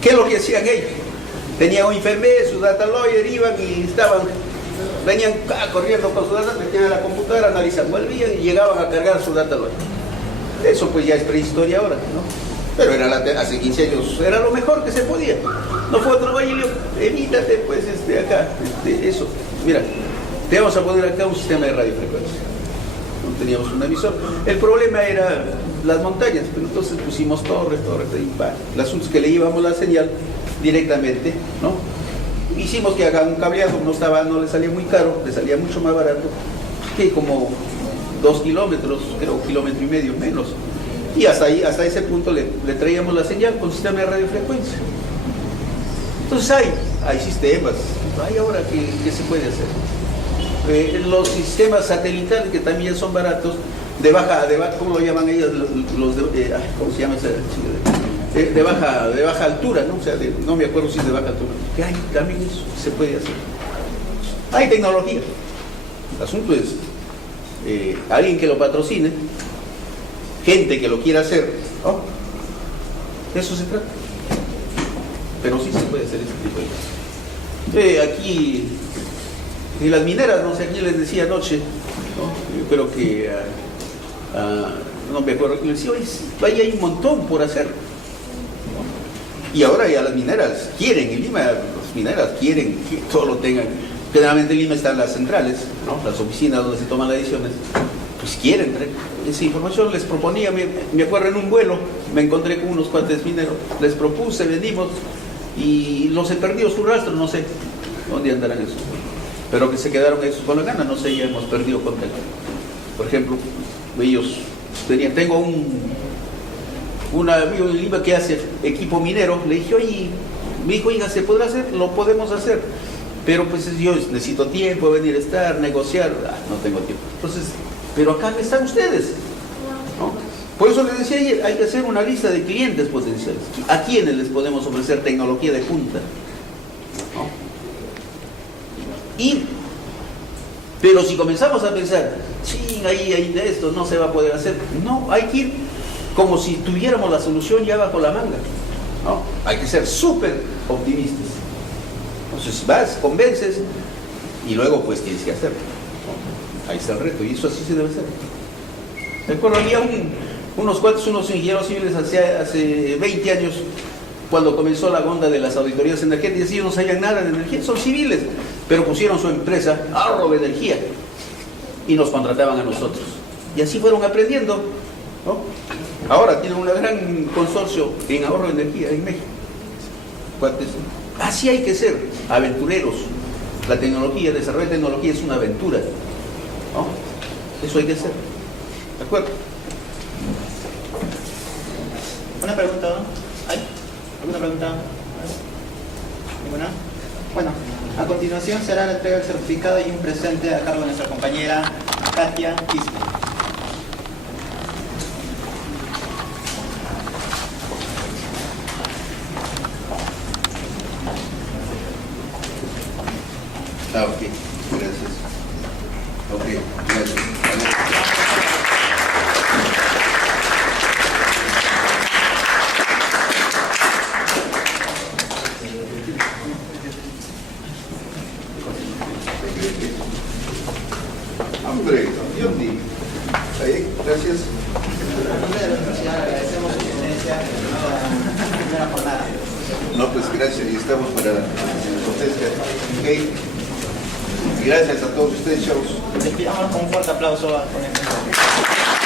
¿qué es lo que hacían ellos? Tenían un enfermero, su data lawyer, iban y venían corriendo con su data, metían a la computadora, analizaban, volvían y llegaban a cargar su data lawyer. Eso pues ya es prehistoria ahora, ¿no? Pero hace 15 años era lo mejor que se podía. No fue otro, oye, evítate pues acá, eso. Mira, te vamos a poner acá un sistema de radiofrecuencia. No teníamos un emisor. El problema era las montañas, pero entonces pusimos torres, y va. El asunto es que le llevamos la señal directamente, ¿no? Hicimos que haga un cableado, no le salía muy caro, le salía mucho más barato, que como 2 kilómetros, creo, 1,5 kilómetros menos. Y hasta hasta ese punto le traíamos la señal con sistema de radiofrecuencia. Entonces hay sistemas, hay ahora que se puede hacer. Los sistemas satelitales que también son baratos, de baja, ¿cómo lo llaman ellos? ¿Cómo se llama ese? De baja altura, ¿no? O sea, no me acuerdo si es de baja altura. Que hay también eso, se puede hacer. Hay tecnología. El asunto es alguien que lo patrocine, gente que lo quiera hacer, ¿no? De eso se trata. pero sí se puede hacer ese tipo de cosas. Aquí, en las mineras, no sé, aquí les decía anoche, ¿no? Yo creo que, no me acuerdo, les decía, oye, ahí hay un montón por hacer. Y ahora ya las mineras quieren, en Lima las mineras quieren que todo lo tengan. Generalmente en Lima están las centrales, ¿no? Las oficinas donde se toman las decisiones, pues quieren traer esa información. Les proponía, me acuerdo en un vuelo, me encontré con unos cuates mineros, les propuse, venimos y los he perdido su rastro, no sé dónde andarán esos, pero que se quedaron esos con la gana, no sé, ya hemos perdido contacto. Por ejemplo, ellos tenían, tengo un amigo en Lima que hace equipo minero, le dije, oye, me dijo, oiga, ¿se podrá hacer? Lo podemos hacer, pero pues yo necesito tiempo, venir a estar, negociar, no tengo tiempo. Entonces, pero acá están ustedes, ¿no? Por eso les decía ayer, hay que hacer una lista de clientes potenciales, a quienes les podemos ofrecer tecnología de punta, ¿no? Pero si comenzamos a pensar, sí, ahí de esto no se va a poder hacer, no, hay que ir como si tuviéramos la solución ya bajo la manga, ¿no? Hay que ser súper optimistas. Entonces vas, convences y luego pues tienes que hacerlo, ¿no? Ahí está el reto y eso así se debe hacer. ¿De acuerdo? Había unos ingenieros civiles hace 20 años cuando comenzó la onda de las auditorías energéticas, ellos no sabían nada de energía, son civiles, pero pusieron su empresa Ahorro de Energía y nos contrataban a nosotros. Y así fueron aprendiendo, ¿no? Ahora tienen un gran consorcio en ahorro de energía en México. Así hay que ser, aventureros. La tecnología, el desarrollo de tecnología es una aventura, ¿no? Eso hay que hacer. ¿De acuerdo? Una pregunta, ¿no? ¿Hay? ¿Alguna pregunta? ¿Ninguna? Bueno, a continuación será la entrega del certificado y un presente a cargo de nuestra compañera Katia Quispe. Ok, gracias. Ok, gracias. Hombre, Dios mío. Ahí, gracias. En nombre de la universidad agradecemos su presencia en la primera jornada. No, pues gracias y estamos para la protesta. Okay. Y gracias a todos ustedes, chavos. Les pidamos con un fuerte aplauso a con este.